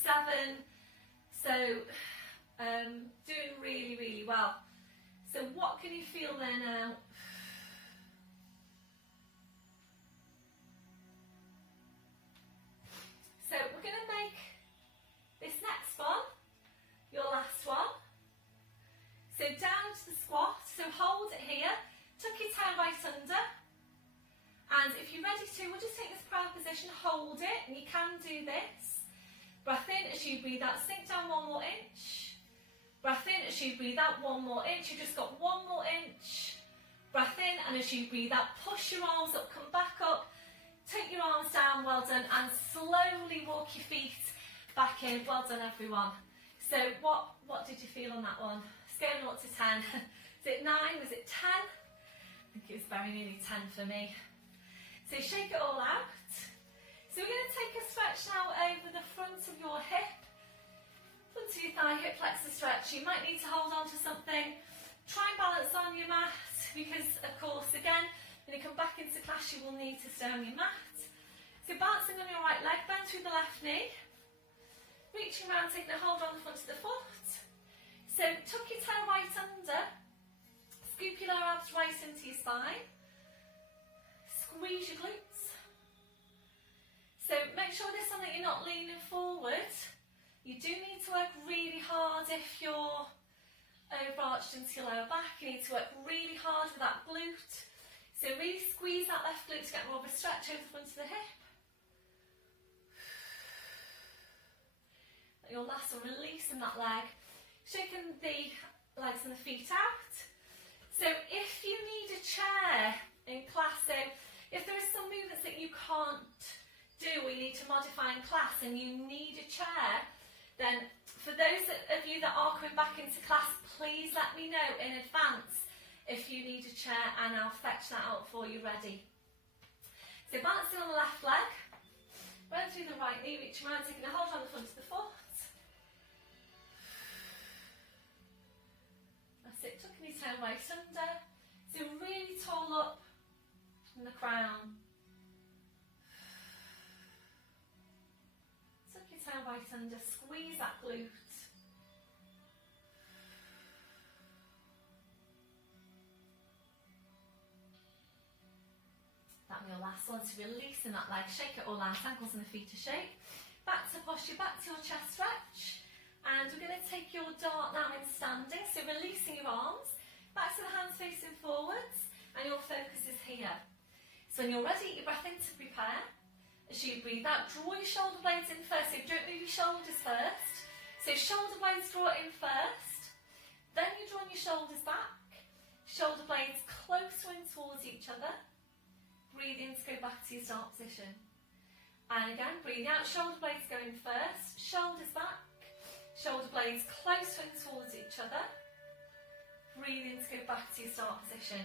7, so doing really, really well. So what can you feel there now? So we're going to make this next one your last one. So down to the squat, so hold it here, tuck your tail right under, and if you're ready to, we'll just take this proud position, hold it, and you can do this. Breath in, as you breathe out, sink down 1 more inch. Breath in, as you breathe out, 1 more inch. You've just got 1 more inch. Breath in, and as you breathe out, push your arms up, come back up, take your arms down, well done, and slowly walk your feet back in. Well done, everyone. So what did you feel on that one? Scale 0 to 10. Is it 9? Was it 10? I think it was very nearly 10 for me. So shake it all out. So we're going to take a stretch now over the front of your hip. Front of your thigh, hip flexor stretch. You might need to hold on to something. Try and balance on your mat, because of course again, when you come back into class you will need to stay on your mat. So balancing on your right leg, bend through the left knee. Reaching around, taking a hold on the front of the foot. So tuck your tail right under. Scoop your lower abs right into your spine. Squeeze your glutes. So make sure this time that you're not leaning forward. You do need to work really hard if you're overarched into your lower back. You need to work really hard with that glute. So really squeeze that left glute to get more of a stretch over the front of the hip. Your last one, releasing that leg. Shaking the legs and the feet out. So if you need a chair in class, so if there are some movements that you can't do or you need to modify in class and you need a chair, then For those of you that are coming back into class, please let me know in advance if you need a chair and I'll fetch that out for you ready. So balancing on the left leg, run through the right knee, reaching around, taking a hold on the front of the foot. That's it, tucking your tail right under. So really tall up from the crown. Tuck your tail right under, squeeze that glute. That'll be your last one, so releasing that leg, shake it all out, ankles and the feet to shake. Back to posture, back to your chest stretch. And we're going to take your dart now in standing, so releasing your arms, back to the hands facing forwards, and your focus is here. So when you're ready, your breath in to prepare. As you breathe out, draw your shoulder blades in first, so don't move your shoulders first. So shoulder blades draw in first, then you're drawing your shoulders back, shoulder blades closer in towards each other. Breathe in to go back to your start position. And again, breathe out, shoulder blades going first, shoulders back, shoulder blades closer in towards each other. Breathe in to go back to your start position.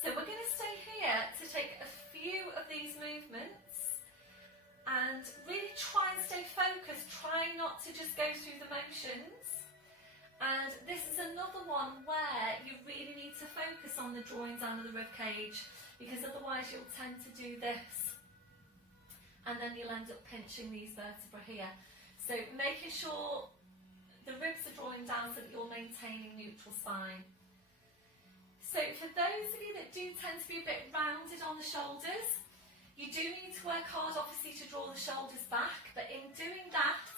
So we're going to stay here to take a few of these movements and really try and stay focused, try not to just go through the motions. And this is another one where you really need to focus on the drawing down of the rib cage, because otherwise you'll tend to do this and then you'll end up pinching these vertebrae here. So making sure the ribs are drawing down so that you're maintaining neutral spine. So for those of you that do tend to be a bit rounded on the shoulders, you do need to work hard obviously to draw the shoulders back, but in doing that,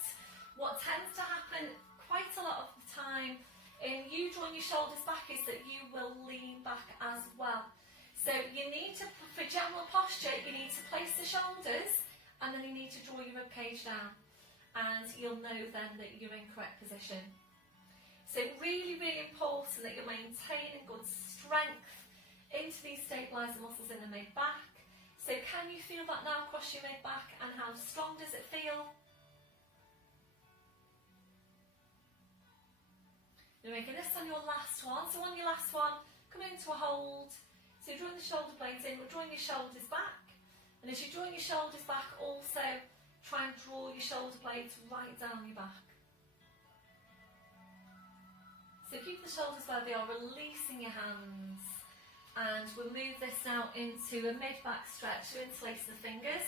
what tends to happen quite a lot of the time in you drawing your shoulders back is that you will lean back as well. So you need to, for general posture, you need to place the shoulders and then you need to draw your rib cage down, and you'll know then that you're in correct position. So really, really important that you're maintaining good strength into these stabiliser muscles in the mid-back. So can you feel that now across your mid-back, and how strong does it feel? You're making this on your last one. So on your last one, come into a hold. So you're drawing the shoulder blades in, we're drawing your shoulders back. And as you're drawing your shoulders back, also try and draw your shoulder blades right down your back. So keep the shoulders where they are, releasing your hands. And we'll move this now into a mid-back stretch, so interlace the fingers.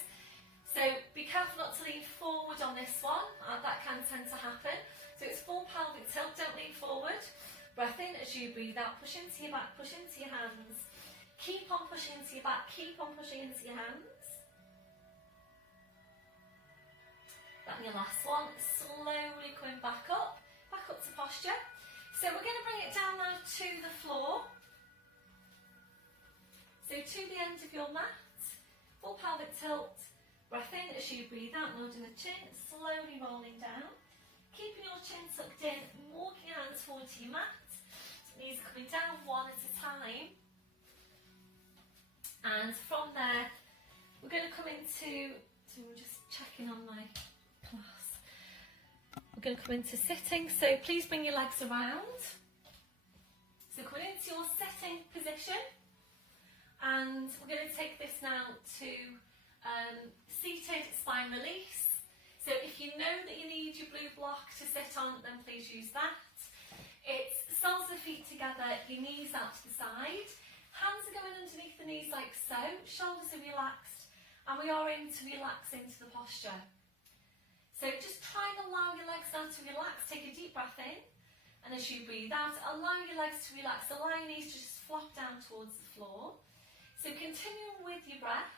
So be careful not to lean forward on this one, that can tend to happen. So it's full pelvic tilt, don't lean forward. Breath in as you breathe out, push into your back, push into your hands. Keep on pushing into your back, keep on pushing into your hands. That's your last one. Slowly coming back up to posture. So we're going to bring it down now to the floor. So to the end of your mat, full pelvic tilt. Breath in as you breathe out, loading the chin, slowly rolling down. Keeping your chin tucked in, walking your hands forward to your mat. Knees are coming down one at a time. And from there, we're going to come into, so we're just checking on my class. We're going to come into sitting, so please bring your legs around. So coming into your sitting position, and we're going to take this now to seated spine release. So if you know that you need your blue block to sit on, then please use that. It's soles of the feet together, your knees out to the side. Hands are going underneath the knees like so, shoulders are relaxed, and we are in to relax into the posture. So just try and allow your legs now to relax, take a deep breath in, and as you breathe out, allow your legs to relax, allow your knees to just flop down towards the floor. So continuing with your breath.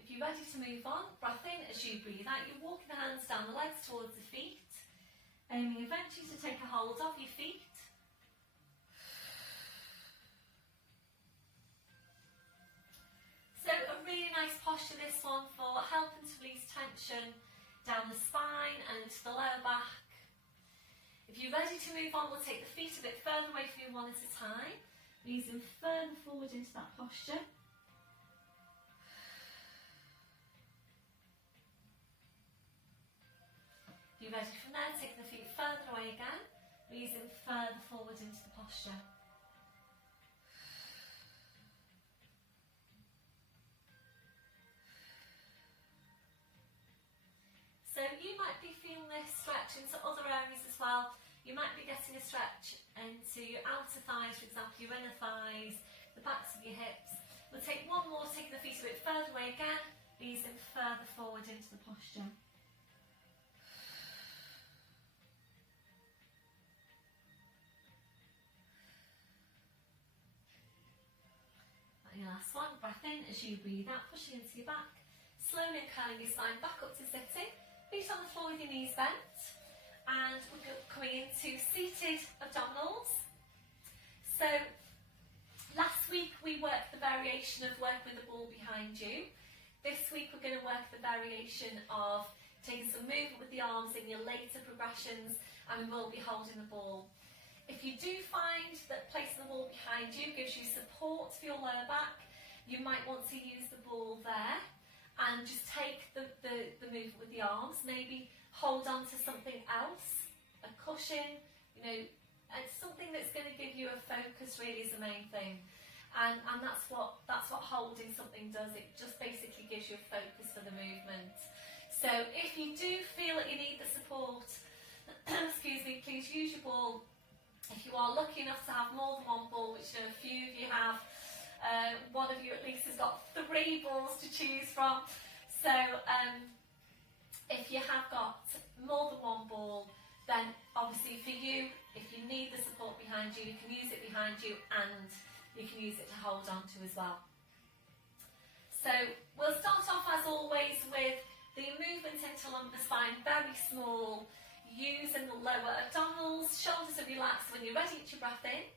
If you're ready to move on, breath in as you breathe out. You're walking the hands down the legs towards the feet, aiming eventually to take a hold of your feet. So a really nice posture, this one, for helping to release tension down the spine and into the lower back. If you're ready to move on, we'll take the feet a bit further away from you one at a time, knees in further forward into that posture. Be ready from there, taking the feet further away again, easing further forward into the posture. So you might be feeling this stretch into other areas as well. You might be getting a stretch into your outer thighs, for example, your inner thighs, the backs of your hips. We'll take one more, taking the feet a bit further away again, easing further forward into the posture. And your last one, breath in as you breathe out, pushing into your back, slowly curling your spine back up to sitting. Feet on the floor with your knees bent, and we're coming into seated abdominals. So last week we worked the variation of working with the ball behind you. This week we're going to work the variation of taking some movement with the arms in your later progressions, and we will be holding the ball. If you do find that placing the ball behind you gives you support for your lower back, you might want to use the ball there and just take the movement with the arms, maybe hold on to something else, a cushion, you know, and something that's going to give you a focus really is the main thing. And that's what holding something does. It just basically gives you a focus for the movement. So if you do feel that you need the support, excuse me, please use your ball. If you are lucky enough to have more than one ball, which you know, a few of you have, one of you at least has got 3 balls to choose from. So if you have got more than one ball, then obviously for you, if you need the support behind you, you can use it behind you and you can use it to hold on to as well. So we'll start off as always with the movement into lumbar spine, very small, using the lower abdominals, shoulders are relaxed. When you're ready, get your breath in.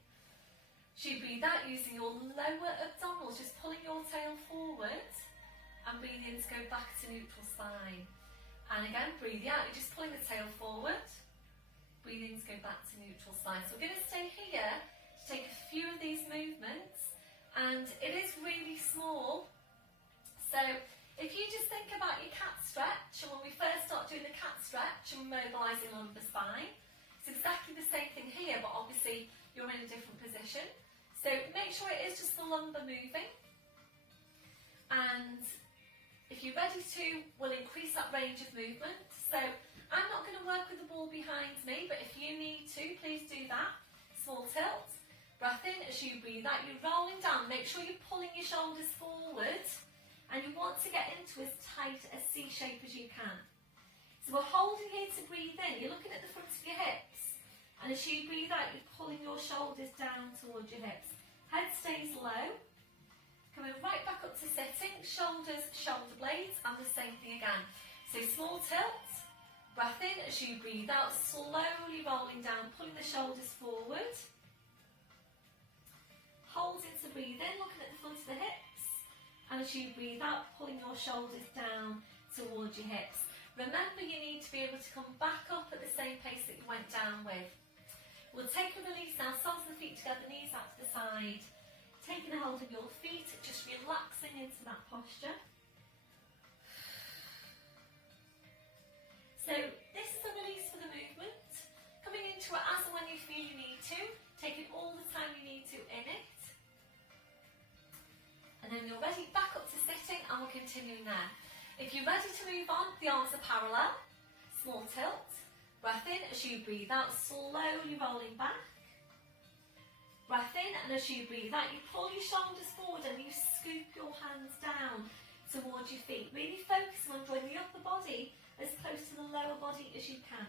As you breathe out, using your lower abdominals, just pulling your tail forward and breathe in to go back to neutral spine. And again, breathe out, you're just pulling the tail forward, breathe in to go back to neutral spine. So we're going to stay here to take a few of these movements, and it is really small. So if you just think about your cat stretch, and when we first start doing the cat stretch and mobilising lumbar spine, it's exactly the same thing here, but obviously you're in a different position. So make sure it is just the lumbar moving, and if you're ready to, we'll increase that range of movement. So I'm not going to work with the ball behind me, but if you need to, please do that. Small tilt, breath in as you breathe out, you're rolling down, make sure you're pulling your shoulders forward, and you want to get into as tight a C shape as you can. So we're holding here to breathe in, you're looking at the front of your hips, and as you breathe out, you're pulling your shoulders down towards your hips. Head stays low, coming right back up to sitting, shoulders, shoulder blades, and the same thing again. So small tilt, breath in as you breathe out, slowly rolling down, pulling the shoulders forward. Holding to breathe in, looking at the front of the hips, and as you breathe out, pulling your shoulders down towards your hips. Remember, you need to be able to come back up at the same pace that you went down with. We'll take a release now, soles of the feet together, knees out to the side. Taking a hold of your feet, just relaxing into that posture. So this is a release for the movement. Coming into it as and when you feel you need to. Taking all the time you need to in it. And then you're ready, back up to sitting, and we'll continue there. If you're ready to move on, the arms are parallel. Small tilt. Breath in as you breathe out, slowly rolling back. Breath in, and as you breathe out, you pull your shoulders forward and you scoop your hands down towards your feet. Really focusing on drawing the upper body as close to the lower body as you can.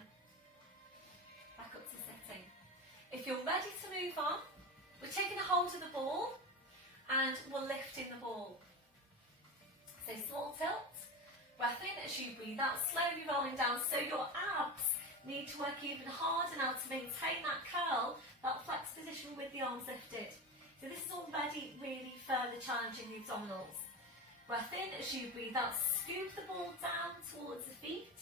Back up to sitting. If you're ready to move on, we're taking a hold of the ball and we're lifting the ball. So small tilt. Breath in as you breathe out, slowly rolling down, so your abs need to work even harder now to maintain that curl, that flex position with the arms lifted. So this is already really further challenging the abdominals. Breath in as you breathe out, scoop the ball down towards the feet,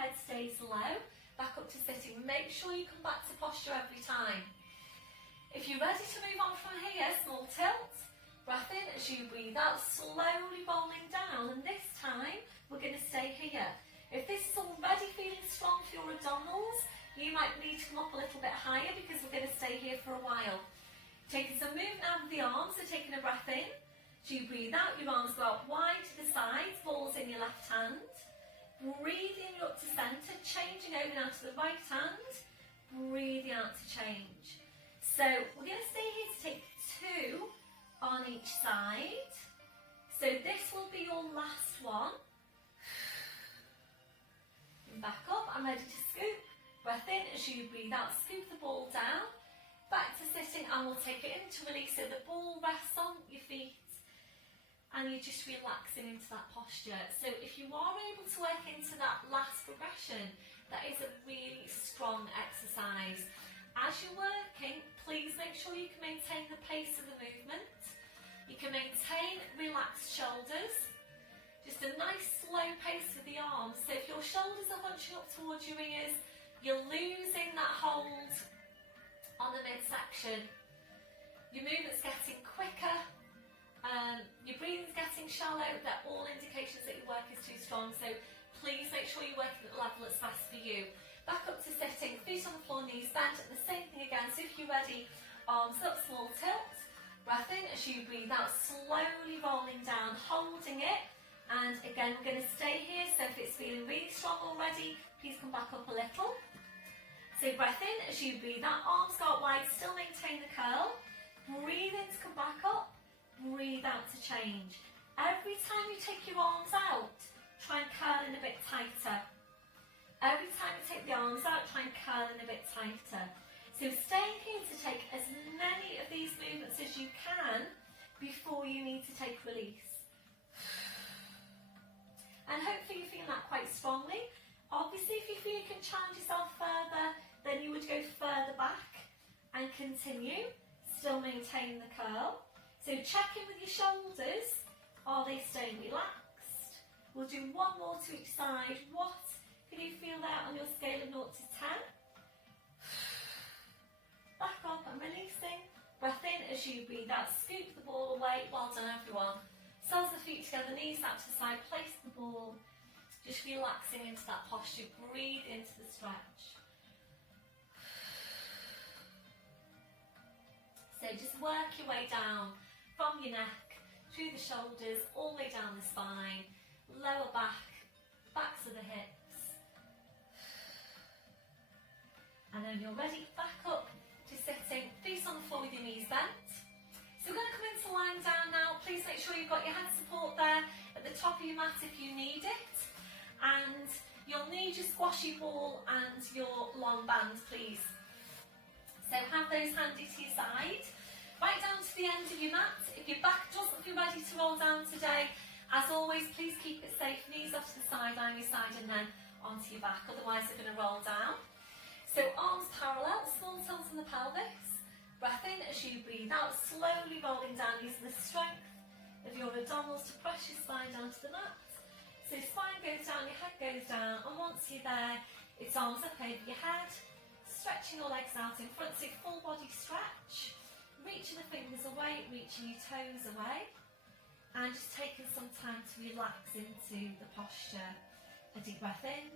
head stays low, back up to sitting. Make sure you come back to posture every time. If you're ready to move on from here, small tilt, breath in as you breathe out, slowly rolling down, and this time we're going to stay here. If this is already feeling strong for your abdominals, you might need to come up a little bit higher because we're going to stay here for a while. Taking some movement out of the arms, so taking a breath in. As you breathe out, your arms go out wide to the sides, balls in your left hand. Breathing up to centre, changing over now to the right hand. Breathing out to change. So we're going to stay here to take 2 on each side. So this will be your last one. And back up, I'm ready to scoop. Breath in as you breathe out, scoop the ball down. Back to sitting, and we'll take it into release so the ball rests on your feet. And you're just relaxing into that posture. So if you are able to work into that last progression, that is a really strong exercise. As you're working, please make sure you can maintain the pace of the movement. You can maintain relaxed shoulders. Just a nice slow pace with the arms. So if your shoulders are hunching up towards your ears, you're losing that hold on the midsection. Your movement's getting quicker. Your breathing's getting shallow. They're all indications that your work is too strong, so please make sure you're working at the level that's best for you. Back up to sitting, feet on the floor, knees bent, and the same thing again. So if you're ready, arms up, small tilt. Breath in as you breathe out, slowly rolling down, holding it. And again, we're going to stay here, so if it's feeling really strong already, please come back up a little. So breath in as you breathe out, arms go out wide, still maintain the curl. Breathe in to come back up. Breathe out to change. Every time you take your arms out, try and curl in a bit tighter. Every time you take the arms out, try and curl in a bit tighter. So staying here to take as many of these movements as you can before you need to take release. And hopefully you're feeling that quite strongly. Obviously, if you feel you can challenge yourself further, then you would go further back and continue. Still maintain the curl. So check in with your shoulders. Are they staying relaxed? We'll do one more to each side. What can you feel there on your scale of 0 to 10? Back up and releasing. Breath in as you breathe out. Scoop the ball away. Well done, everyone. Soles of the feet together, knees out to the side. Place the ball. Just relaxing into that posture. Breathe into the stretch. So just work your way down from your neck, through the shoulders, all the way down the spine, lower back, backs of the hips. And then you're ready, back up to sitting, feet on the floor with your knees bent. So we're going to come into lying down now. Please make sure you've got your head support there at the top of your mat if you need it. And you'll need your squashy ball and your long band, please. So have those handy to your side. Right down to the end of your mat. If your back doesn't feel ready to roll down today, as always, please keep it safe. Knees off to the side, on your side, and then onto your back. Otherwise, they're going to roll down. So arms parallel, small tilt in the pelvis. Breath in as you breathe out, slowly rolling down, using the strength of your abdominals to press your spine down to the mat. So spine goes down, your head goes down, and once you're there, it's arms up over your head, stretching your legs out in front, so full body stretch. Reaching the fingers away, reaching your toes away, and just taking some time to relax into the posture. A deep breath in,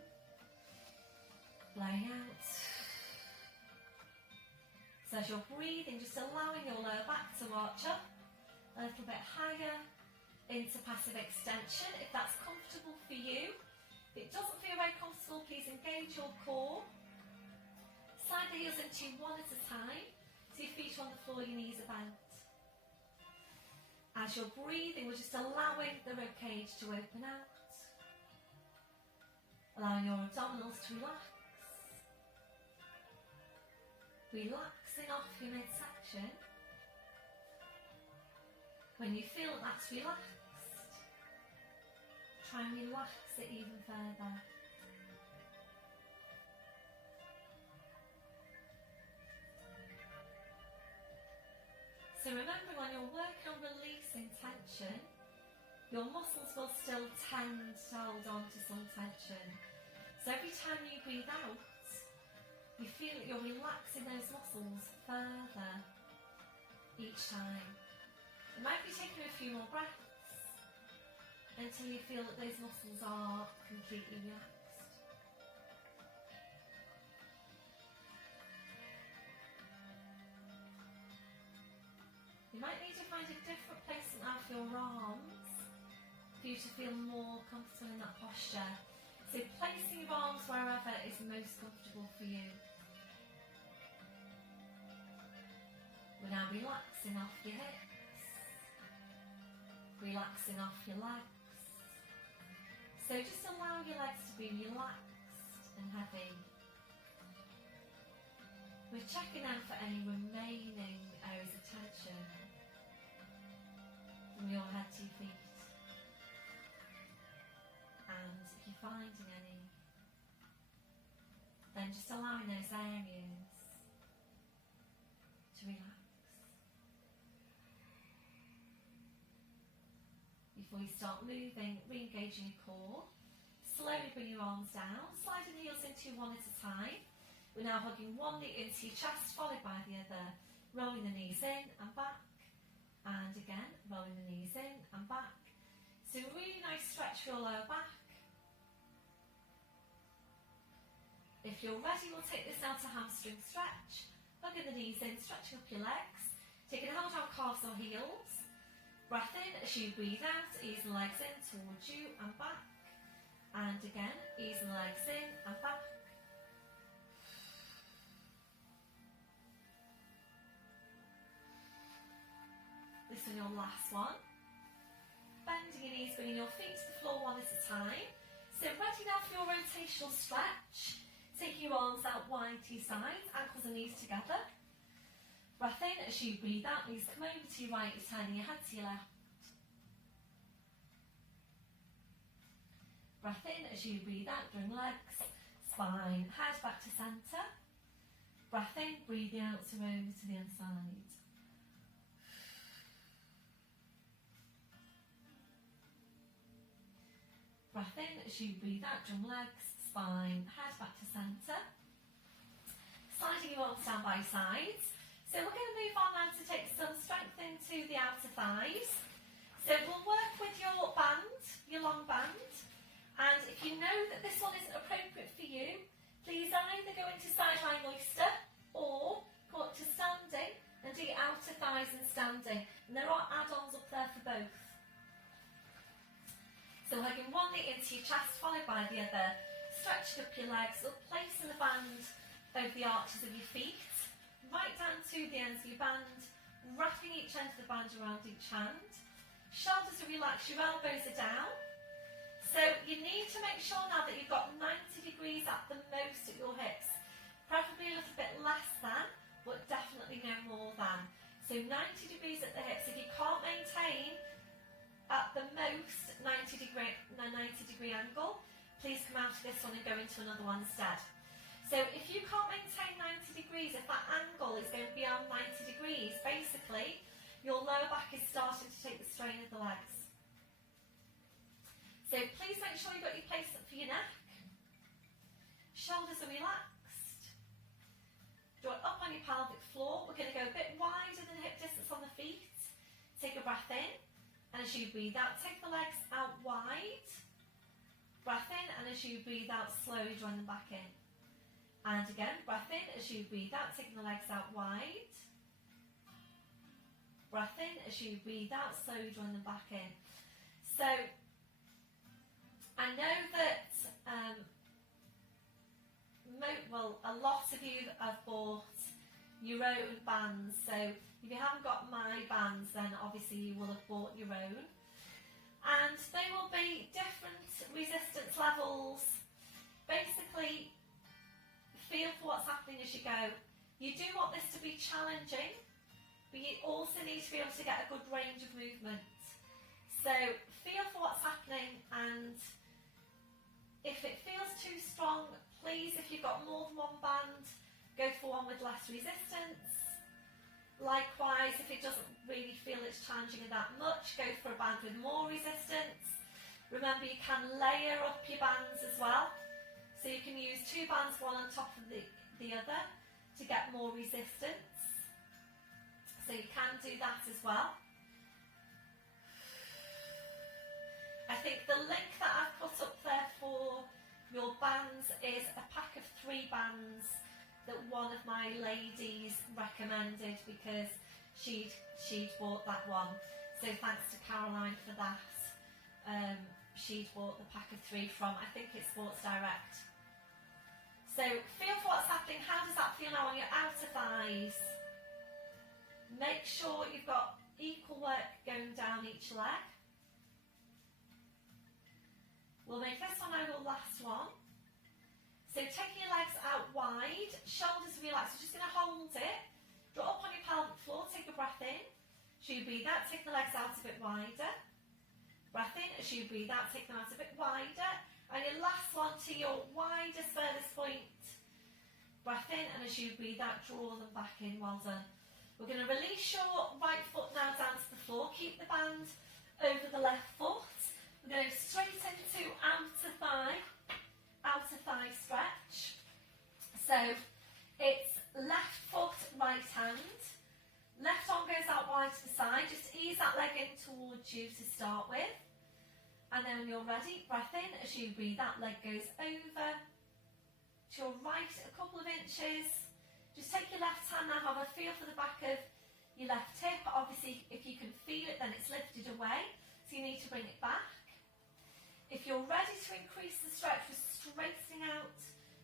blowing out. So as you're breathing, just allowing your lower back to arch up a little bit higher into passive extension, if that's comfortable for you. If it doesn't feel very comfortable, please engage your core. Slide the heels into you one at a time. So your feet are on the floor, your knees are bent. As you're breathing, we're just allowing the rib cage to open out. Allowing your abdominals to relax. Relaxing off your midsection. When you feel that's relaxed, try and relax it even further. So remember, when you're working on releasing tension, your muscles will still tend to hold on to some tension. So every time you breathe out, you feel that you're relaxing those muscles further each time. You might be taking a few more breaths until you feel that those muscles are completely relaxed. You might need to find a different placement of your arms for you to feel more comfortable in that posture. So placing your arms wherever is most comfortable for you. We're now relaxing off your hips, relaxing off your legs. So just allow your legs to be relaxed and heavy. We're checking out for any remaining areas of tension from your head to your feet. And if you're finding any, then just allowing those areas to relax. Before you start moving, re-engaging your core, slowly bring your arms down, sliding the heels into one at a time. We're now hugging one knee into your chest, followed by the other, rolling the knees in and back, and again, rolling the knees in and back. So a really nice stretch for your lower back. If you're ready, we'll take this now to hamstring stretch. Hugging the knees in, stretching up your legs. Taking a hold down calves or heels. Breath in as you breathe out, ease the legs in towards you and back. And again, ease the legs in and back. This is your last one. Bending your knees, bringing your feet to the floor one at a time. So ready now for your rotational stretch. Take your arms out wide to your sides, ankles and knees together. Breath in as you breathe out, knees come over to your right, you're turning your head to your left. Breath in as you breathe out, drawing legs, spine, head back to centre. Breath in, breathing out to over to the other side. Breath in as you breathe out, drum legs, spine, head back to centre. Sliding your arms down by sides. So we're going to move on now to take some strength into the outer thighs. So we'll work with your band, your long band. And if you know that this one isn't appropriate for you, please either go into sideline oyster or come up to standing and do your outer thighs and standing. And there are add-ons up there for both. So hugging one knee into your chest, followed by the other. Stretching up your legs, up, placing the band over the arches of your feet. Right down to the ends of your band, wrapping each end of the band around each hand. Shoulders are relaxed, your elbows are down. So you need to make sure now that you've got 90 degrees at the most at your hips. Preferably a little bit less than, but definitely no more than. So 90 degrees at the hips. If you can't maintain at the most 90 degree angle, please come out of this one and go into another one instead. So if you can't maintain 90 degrees, if that angle is going beyond 90 degrees, basically your lower back is starting to take the strain of the legs. So please make sure you've got your placement for your neck. Shoulders are relaxed. Draw it up on your pelvic floor. We're going to go a bit wider than hip distance on the feet. Take a breath in, and as you breathe out, take the legs out wide. Breath in, and as you breathe out, slowly join them back in. And again, breath in as you breathe out, taking the legs out wide. Breath in as you breathe out, slowly join them back in. So, I know that a lot of you have bought your own bands. So, if you haven't got my bands, then obviously you will have bought your own. And they will be different resistance levels. Basically, feel for what's happening as you go. You do want this to be challenging, but you also need to be able to get a good range of movement. So feel for what's happening, and if it feels too strong, please, if you've got more than one band, go for one with less resistance. Likewise, if it doesn't really feel it's challenging that much, go for a band with more resistance. Remember, you can layer up your bands as well. So you can use two bands, one on top of the other, to get more resistance. So you can do that as well. I think the link that I've put up there for your bands is a pack of 3 bands that one of my ladies recommended, because she'd bought that one. So thanks to Caroline for that. She'd bought the pack of 3 from, I think it's Sports Direct. So feel for what's happening. How does that feel now on your outer thighs? Make sure you've got equal work going down each leg. We'll make this one our last one. So taking your legs out wide, shoulders relaxed. We're just going to hold it. Draw up on your pelvic floor, take a breath in. As you breathe out, take the legs out a bit wider. Breath in, as you breathe out, take them out a bit wider. And your last one to your widest, furthest point. Breath in, and as you breathe out, draw them back in. Well done. We're going to release your right foot now down to the floor. Keep the band over the left foot. We're going straight into outer thigh stretch. So it's left foot, right hand. Left arm goes out wide to the side. Just ease that leg in towards you to start with. And then when you're ready, breath in. As you breathe, that leg goes over to your right a couple of inches. Just take your left hand now, have a feel for the back of your left hip. Obviously, if you can feel it, then it's lifted away. So you need to bring it back. If you're ready to increase the stretch, we're straightening out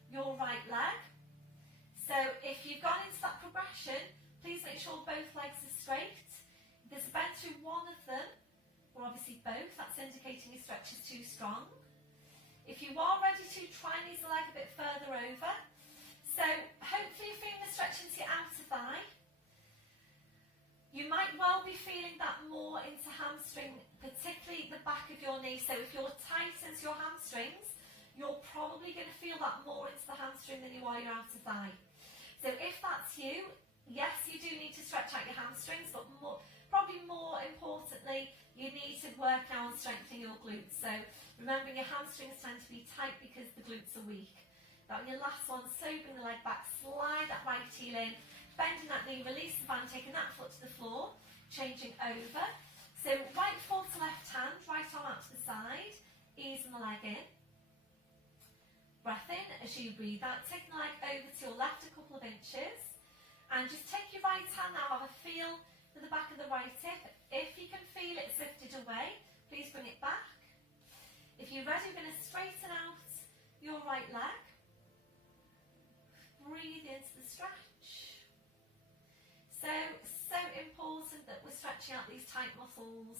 your right leg. So if you've gone into that progression, please make sure both legs are straight. If there's a bend through one of them, or obviously both, that's indicating your stretch is too strong. If you are ready to, try and ease the leg a bit further over. So hopefully you're feeling the stretch into your outer thigh. You might well be feeling that more into hamstring, particularly the back of your knee. So if you're tight into your hamstrings, you're probably going to feel that more into the hamstring than you are your outer thigh. So if that's you, yes, you do need to stretch out your hamstrings, but probably more importantly, you need to work on strengthening your glutes. So remember, your hamstrings tend to be tight because the glutes are weak. Now on your last one, so bring the leg back, slide that right heel in, bending that knee, release the band, taking that foot to the floor, changing over. So right foot to left hand, right arm out to the side, easing the leg in. Breath in as you breathe out, taking the leg over to your left a couple of inches. And just take your right hand now, have a feel for the back of the right hip. If you can feel it's lifted away, please bring it back. If you're ready, we're going to straighten out your right leg. Breathe into the stretch. So important that we're stretching out these tight muscles.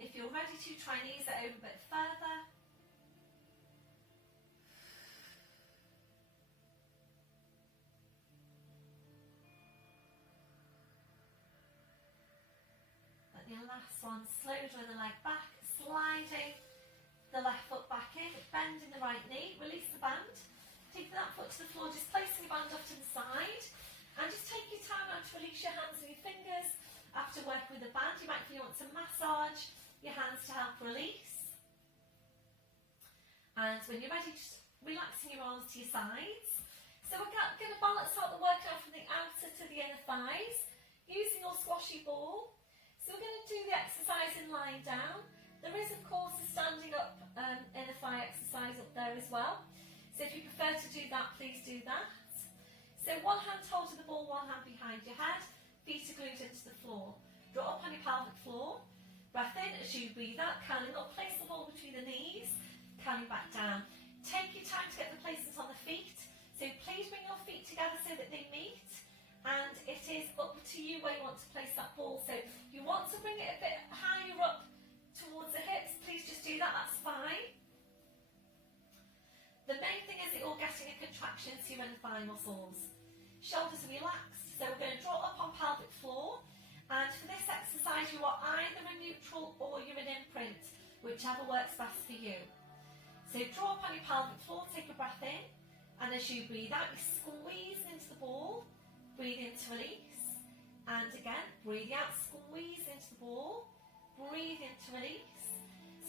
If you're ready to, try and ease it over a bit further. And your last one, slowly drawing the leg back, sliding the left foot back in, bending the right knee, release the band, taking that foot to the floor, just placing your band off to the side, and just take your time now to release your hands and your fingers. After working with the band, you might feel you want to massage your hands to help release. And when you're ready, just relaxing your arms to your sides. So we're going to balance out the workout from the outer to the inner thighs, using your squashy ball. So we're going to do the exercise in lying down. There is, of course, a standing up inner thigh exercise up there as well. So if you prefer to do that, please do that. So one hand holding the ball, one hand behind your head, feet are glued into the floor. Draw up on your pelvic floor. Breath in as you breathe out, curling up, place the ball between the knees, curling back down. Take your time to get the placements on the feet. So please bring your feet together so that they meet. And it is up to you where you want to place that ball. So if you want to bring it a bit higher up towards the hips, please just do that, that's fine. The main thing is that you're getting a contraction to your inner thigh muscles. Shoulders are relaxed, so we're going to draw up on pelvic floor. And for this exercise, you are either a neutral or you're an imprint, whichever works best for you. So draw up on your pelvic floor, take a breath in, and as you breathe out, you squeeze into the ball, breathe in to release, and again, breathe out, squeeze into the ball, breathe in to release.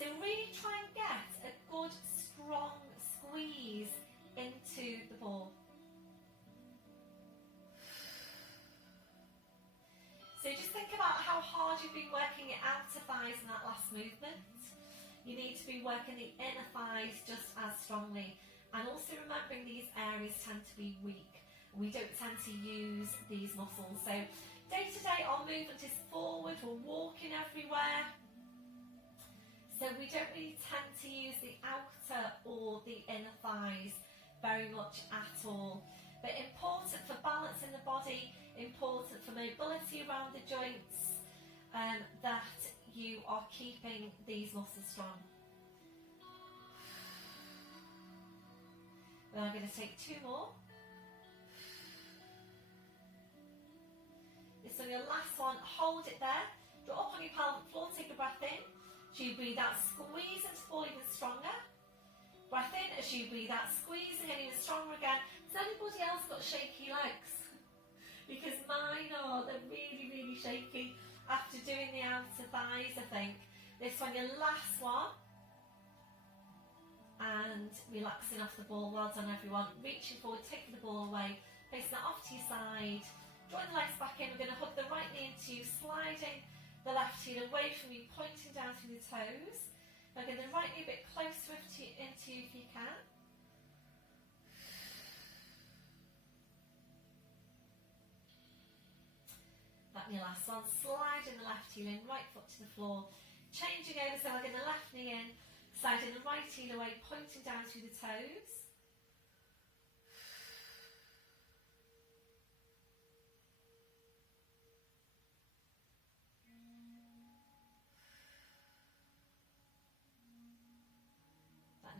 So really try and get a good, strong squeeze into the ball. So just think about how hard you've been working your outer thighs in that last movement. You need to be working the inner thighs just as strongly. And also remembering these areas tend to be weak. We don't tend to use these muscles. So day to day our movement is forward, we're walking everywhere. So we don't really tend to use the outer or the inner thighs very much at all. But important for balance in the body, important for mobility around the joints, that you are keeping these muscles strong. Then I'm going to take 2 more. This one, your last one, hold it there. Draw up on your pelvic floor, take a breath in. As you breathe out, squeeze into fall even stronger. Breath in, as you breathe out, squeeze and get even stronger again. Has anybody else got shaky legs? Because mine are, they're really, really shaky after doing the outer thighs, I think. This one, your last one. And relaxing off the ball. Well done, everyone. Reaching forward, taking the ball away, placing that off to your side. Drawing the legs back in, we're going to hug the right knee into you, sliding the left heel away from you, pointing down through the toes. Now get the right knee a bit closer into you if you can. That your last one, sliding the left heel in, right foot to the floor. Changing over, so we're getting the left knee in, sliding the right heel away, pointing down through the toes.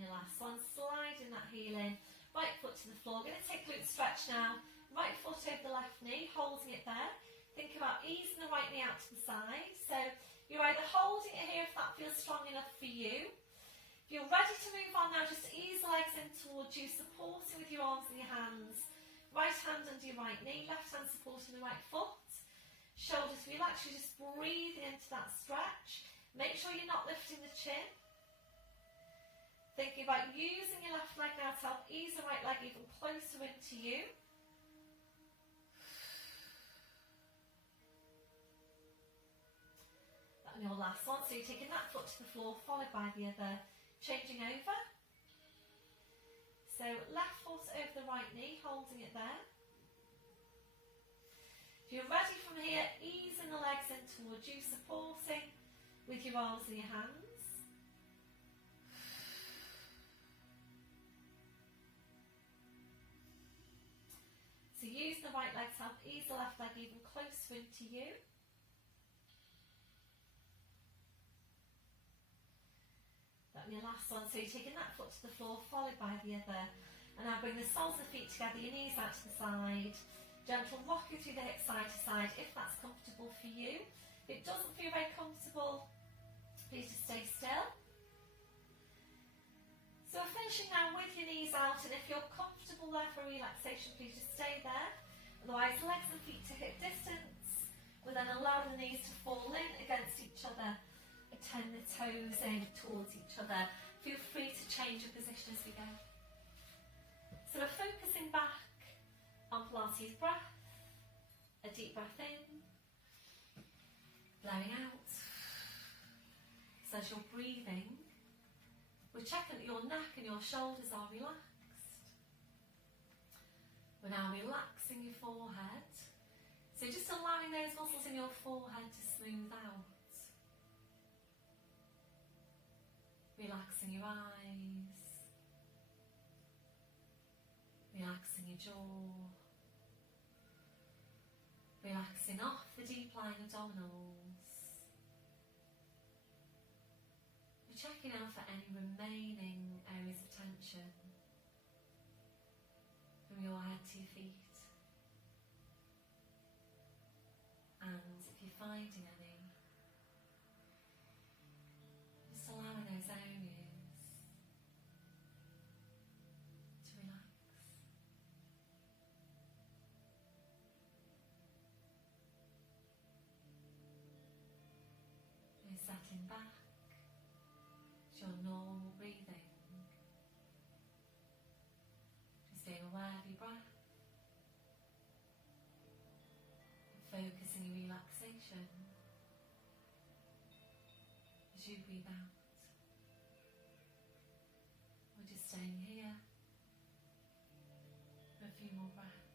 Your last one, sliding that heel in, right foot to the floor. We're going to take glute stretch now, right foot over the left knee, holding it there. Think about easing the right knee out to the side. So you're either holding it here if that feels strong enough for you. If you're ready to move on now, just ease the legs in towards you, supporting with your arms and your hands. Right hand under your right knee, left hand supporting the right foot. Shoulders relax, you're just breathing into that stretch. Make sure you're not lifting the chin. Thinking about using your left leg now to help ease the right leg even closer into you. That's your last one. So you're taking that foot to the floor, followed by the other, changing over. So left foot over the right knee, holding it there. If you're ready from here, easing the legs in towards you, supporting with your arms and your hands. So use the right leg to help ease the left leg even closer into you. That'll be your last one. So you're taking that foot to the floor, followed by the other. And now bring the soles of the feet together, your knees out to the side. Gentle rocking through the hips side to side if that's comfortable for you. If it doesn't feel very comfortable, please just stay still. So we're finishing now with your knees out, and if you're comfortable there for relaxation, please just stay there. Otherwise, legs and feet to hip distance. We'll then allow the knees to fall in against each other and turn the toes in towards each other. Feel free to change your position as we go. So we're focusing back on Pilates breath. A deep breath in, blowing out. So as you're breathing, we're checking that your neck and your shoulders are relaxed. We're now relaxing your forehead. So just allowing those muscles in your forehead to smooth out. Relaxing your eyes. Relaxing your jaw. Relaxing off the deep lying abdominals. Checking out for any remaining areas of tension from your head to your feet. And if you're finding any, just allowing those areas to relax. You're settling back. Your normal breathing. Just being aware of your breath. Focusing your relaxation as you breathe out. We're just staying here for a few more breaths.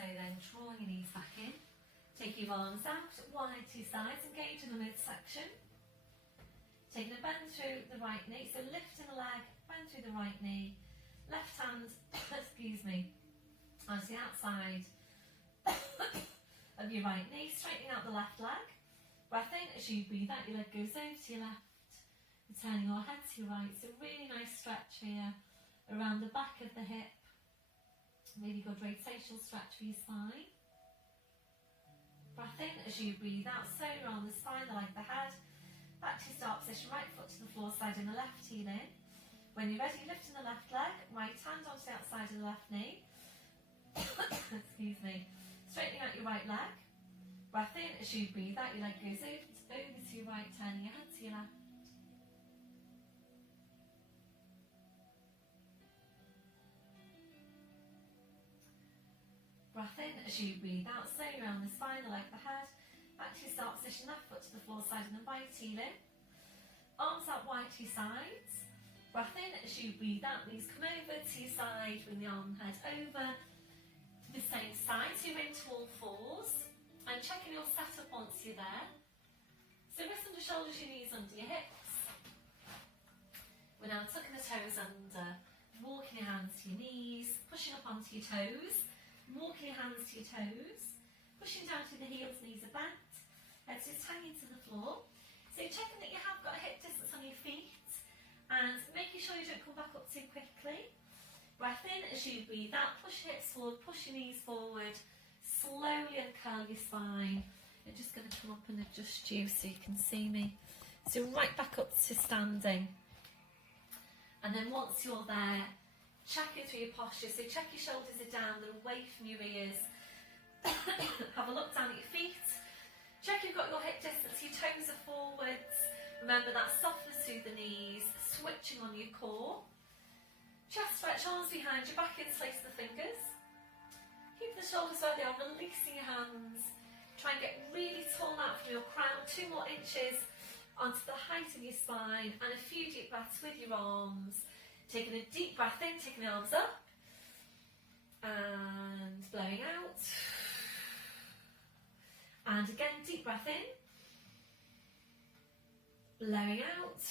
So then drawing your knees back in, take your arms out, wide to your sides, engage in the midsection. Taking a bend through the right knee, so lifting the leg, bend through the right knee, left hand, excuse me, onto the outside of your right knee, straightening out the left leg. Breath in, as you breathe out, your leg goes over to your left, turning your head to your right. So really nice stretch here around the back of the hip. Really good rotational stretch for your spine. Breath in as you breathe out, slowly around the spine, the leg, the head. Back to your start position, right foot to the floor, sliding the left heel in. When you're ready, lifting the left leg, right hand onto the outside of the left knee. Excuse me. Straightening out your right leg. Breath in as you breathe out, your leg goes over to your right, turning your head to your left. Breath in as you breathe out, slowly around the spine, the leg, the head. Back to your start position, left foot to the floor, sliding the right heel in. Arms out wide to your sides. Breath in as you breathe out, knees come over to your side, bring the arm and head over to the same side. So you're into all fours. And checking your setup once you're there. So wrists under shoulders, your knees under your hips. We're now tucking the toes under, walking your hands to your knees, pushing up onto your toes, walking your hands to your toes, pushing down to the heels, knees are bent, head's just hanging to the floor. So you're checking that you have got a hip distance on your feet and making sure you don't come back up too quickly. Breath in as you breathe out, push your hips forward, push your knees forward, slowly uncurl your spine. I'm just going to come up and adjust you so you can see me. So right back up to standing. And then once you're there, checking through your posture. So check your shoulders are down, they're away from your ears. Have a look down at your feet. Check you've got your hip distance, your toes are forwards. Remember that softness through the knees, switching on your core. Chest stretch, arms behind your back, interlace the fingers. Keep the shoulders where they are, releasing your hands. Try and get really tall out from your crown, 2 more inches onto the height of your spine, and a few deep breaths with your arms. Taking a deep breath in, taking the arms up, and blowing out. And again, deep breath in, blowing out.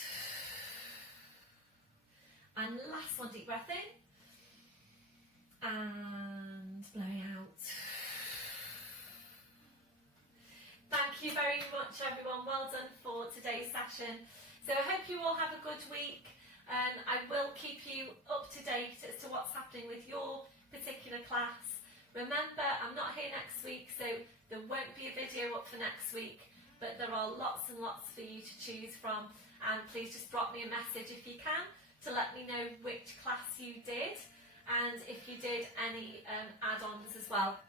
And last one, deep breath in, and blowing out. Thank you very much, everyone. Well done for today's session. So I hope you all have a good week, and I will keep you up to date as to what's happening with your particular class. Remember, I'm not here next week, so there won't be a video up for next week, but there are lots and lots for you to choose from, and please just drop me a message if you can to let me know which class you did and if you did any add-ons as well.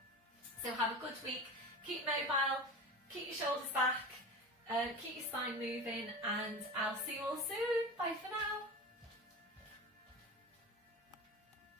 So have a good week, keep mobile, keep your shoulders back, keep your spine moving, and I'll see you all soon. Bye for now.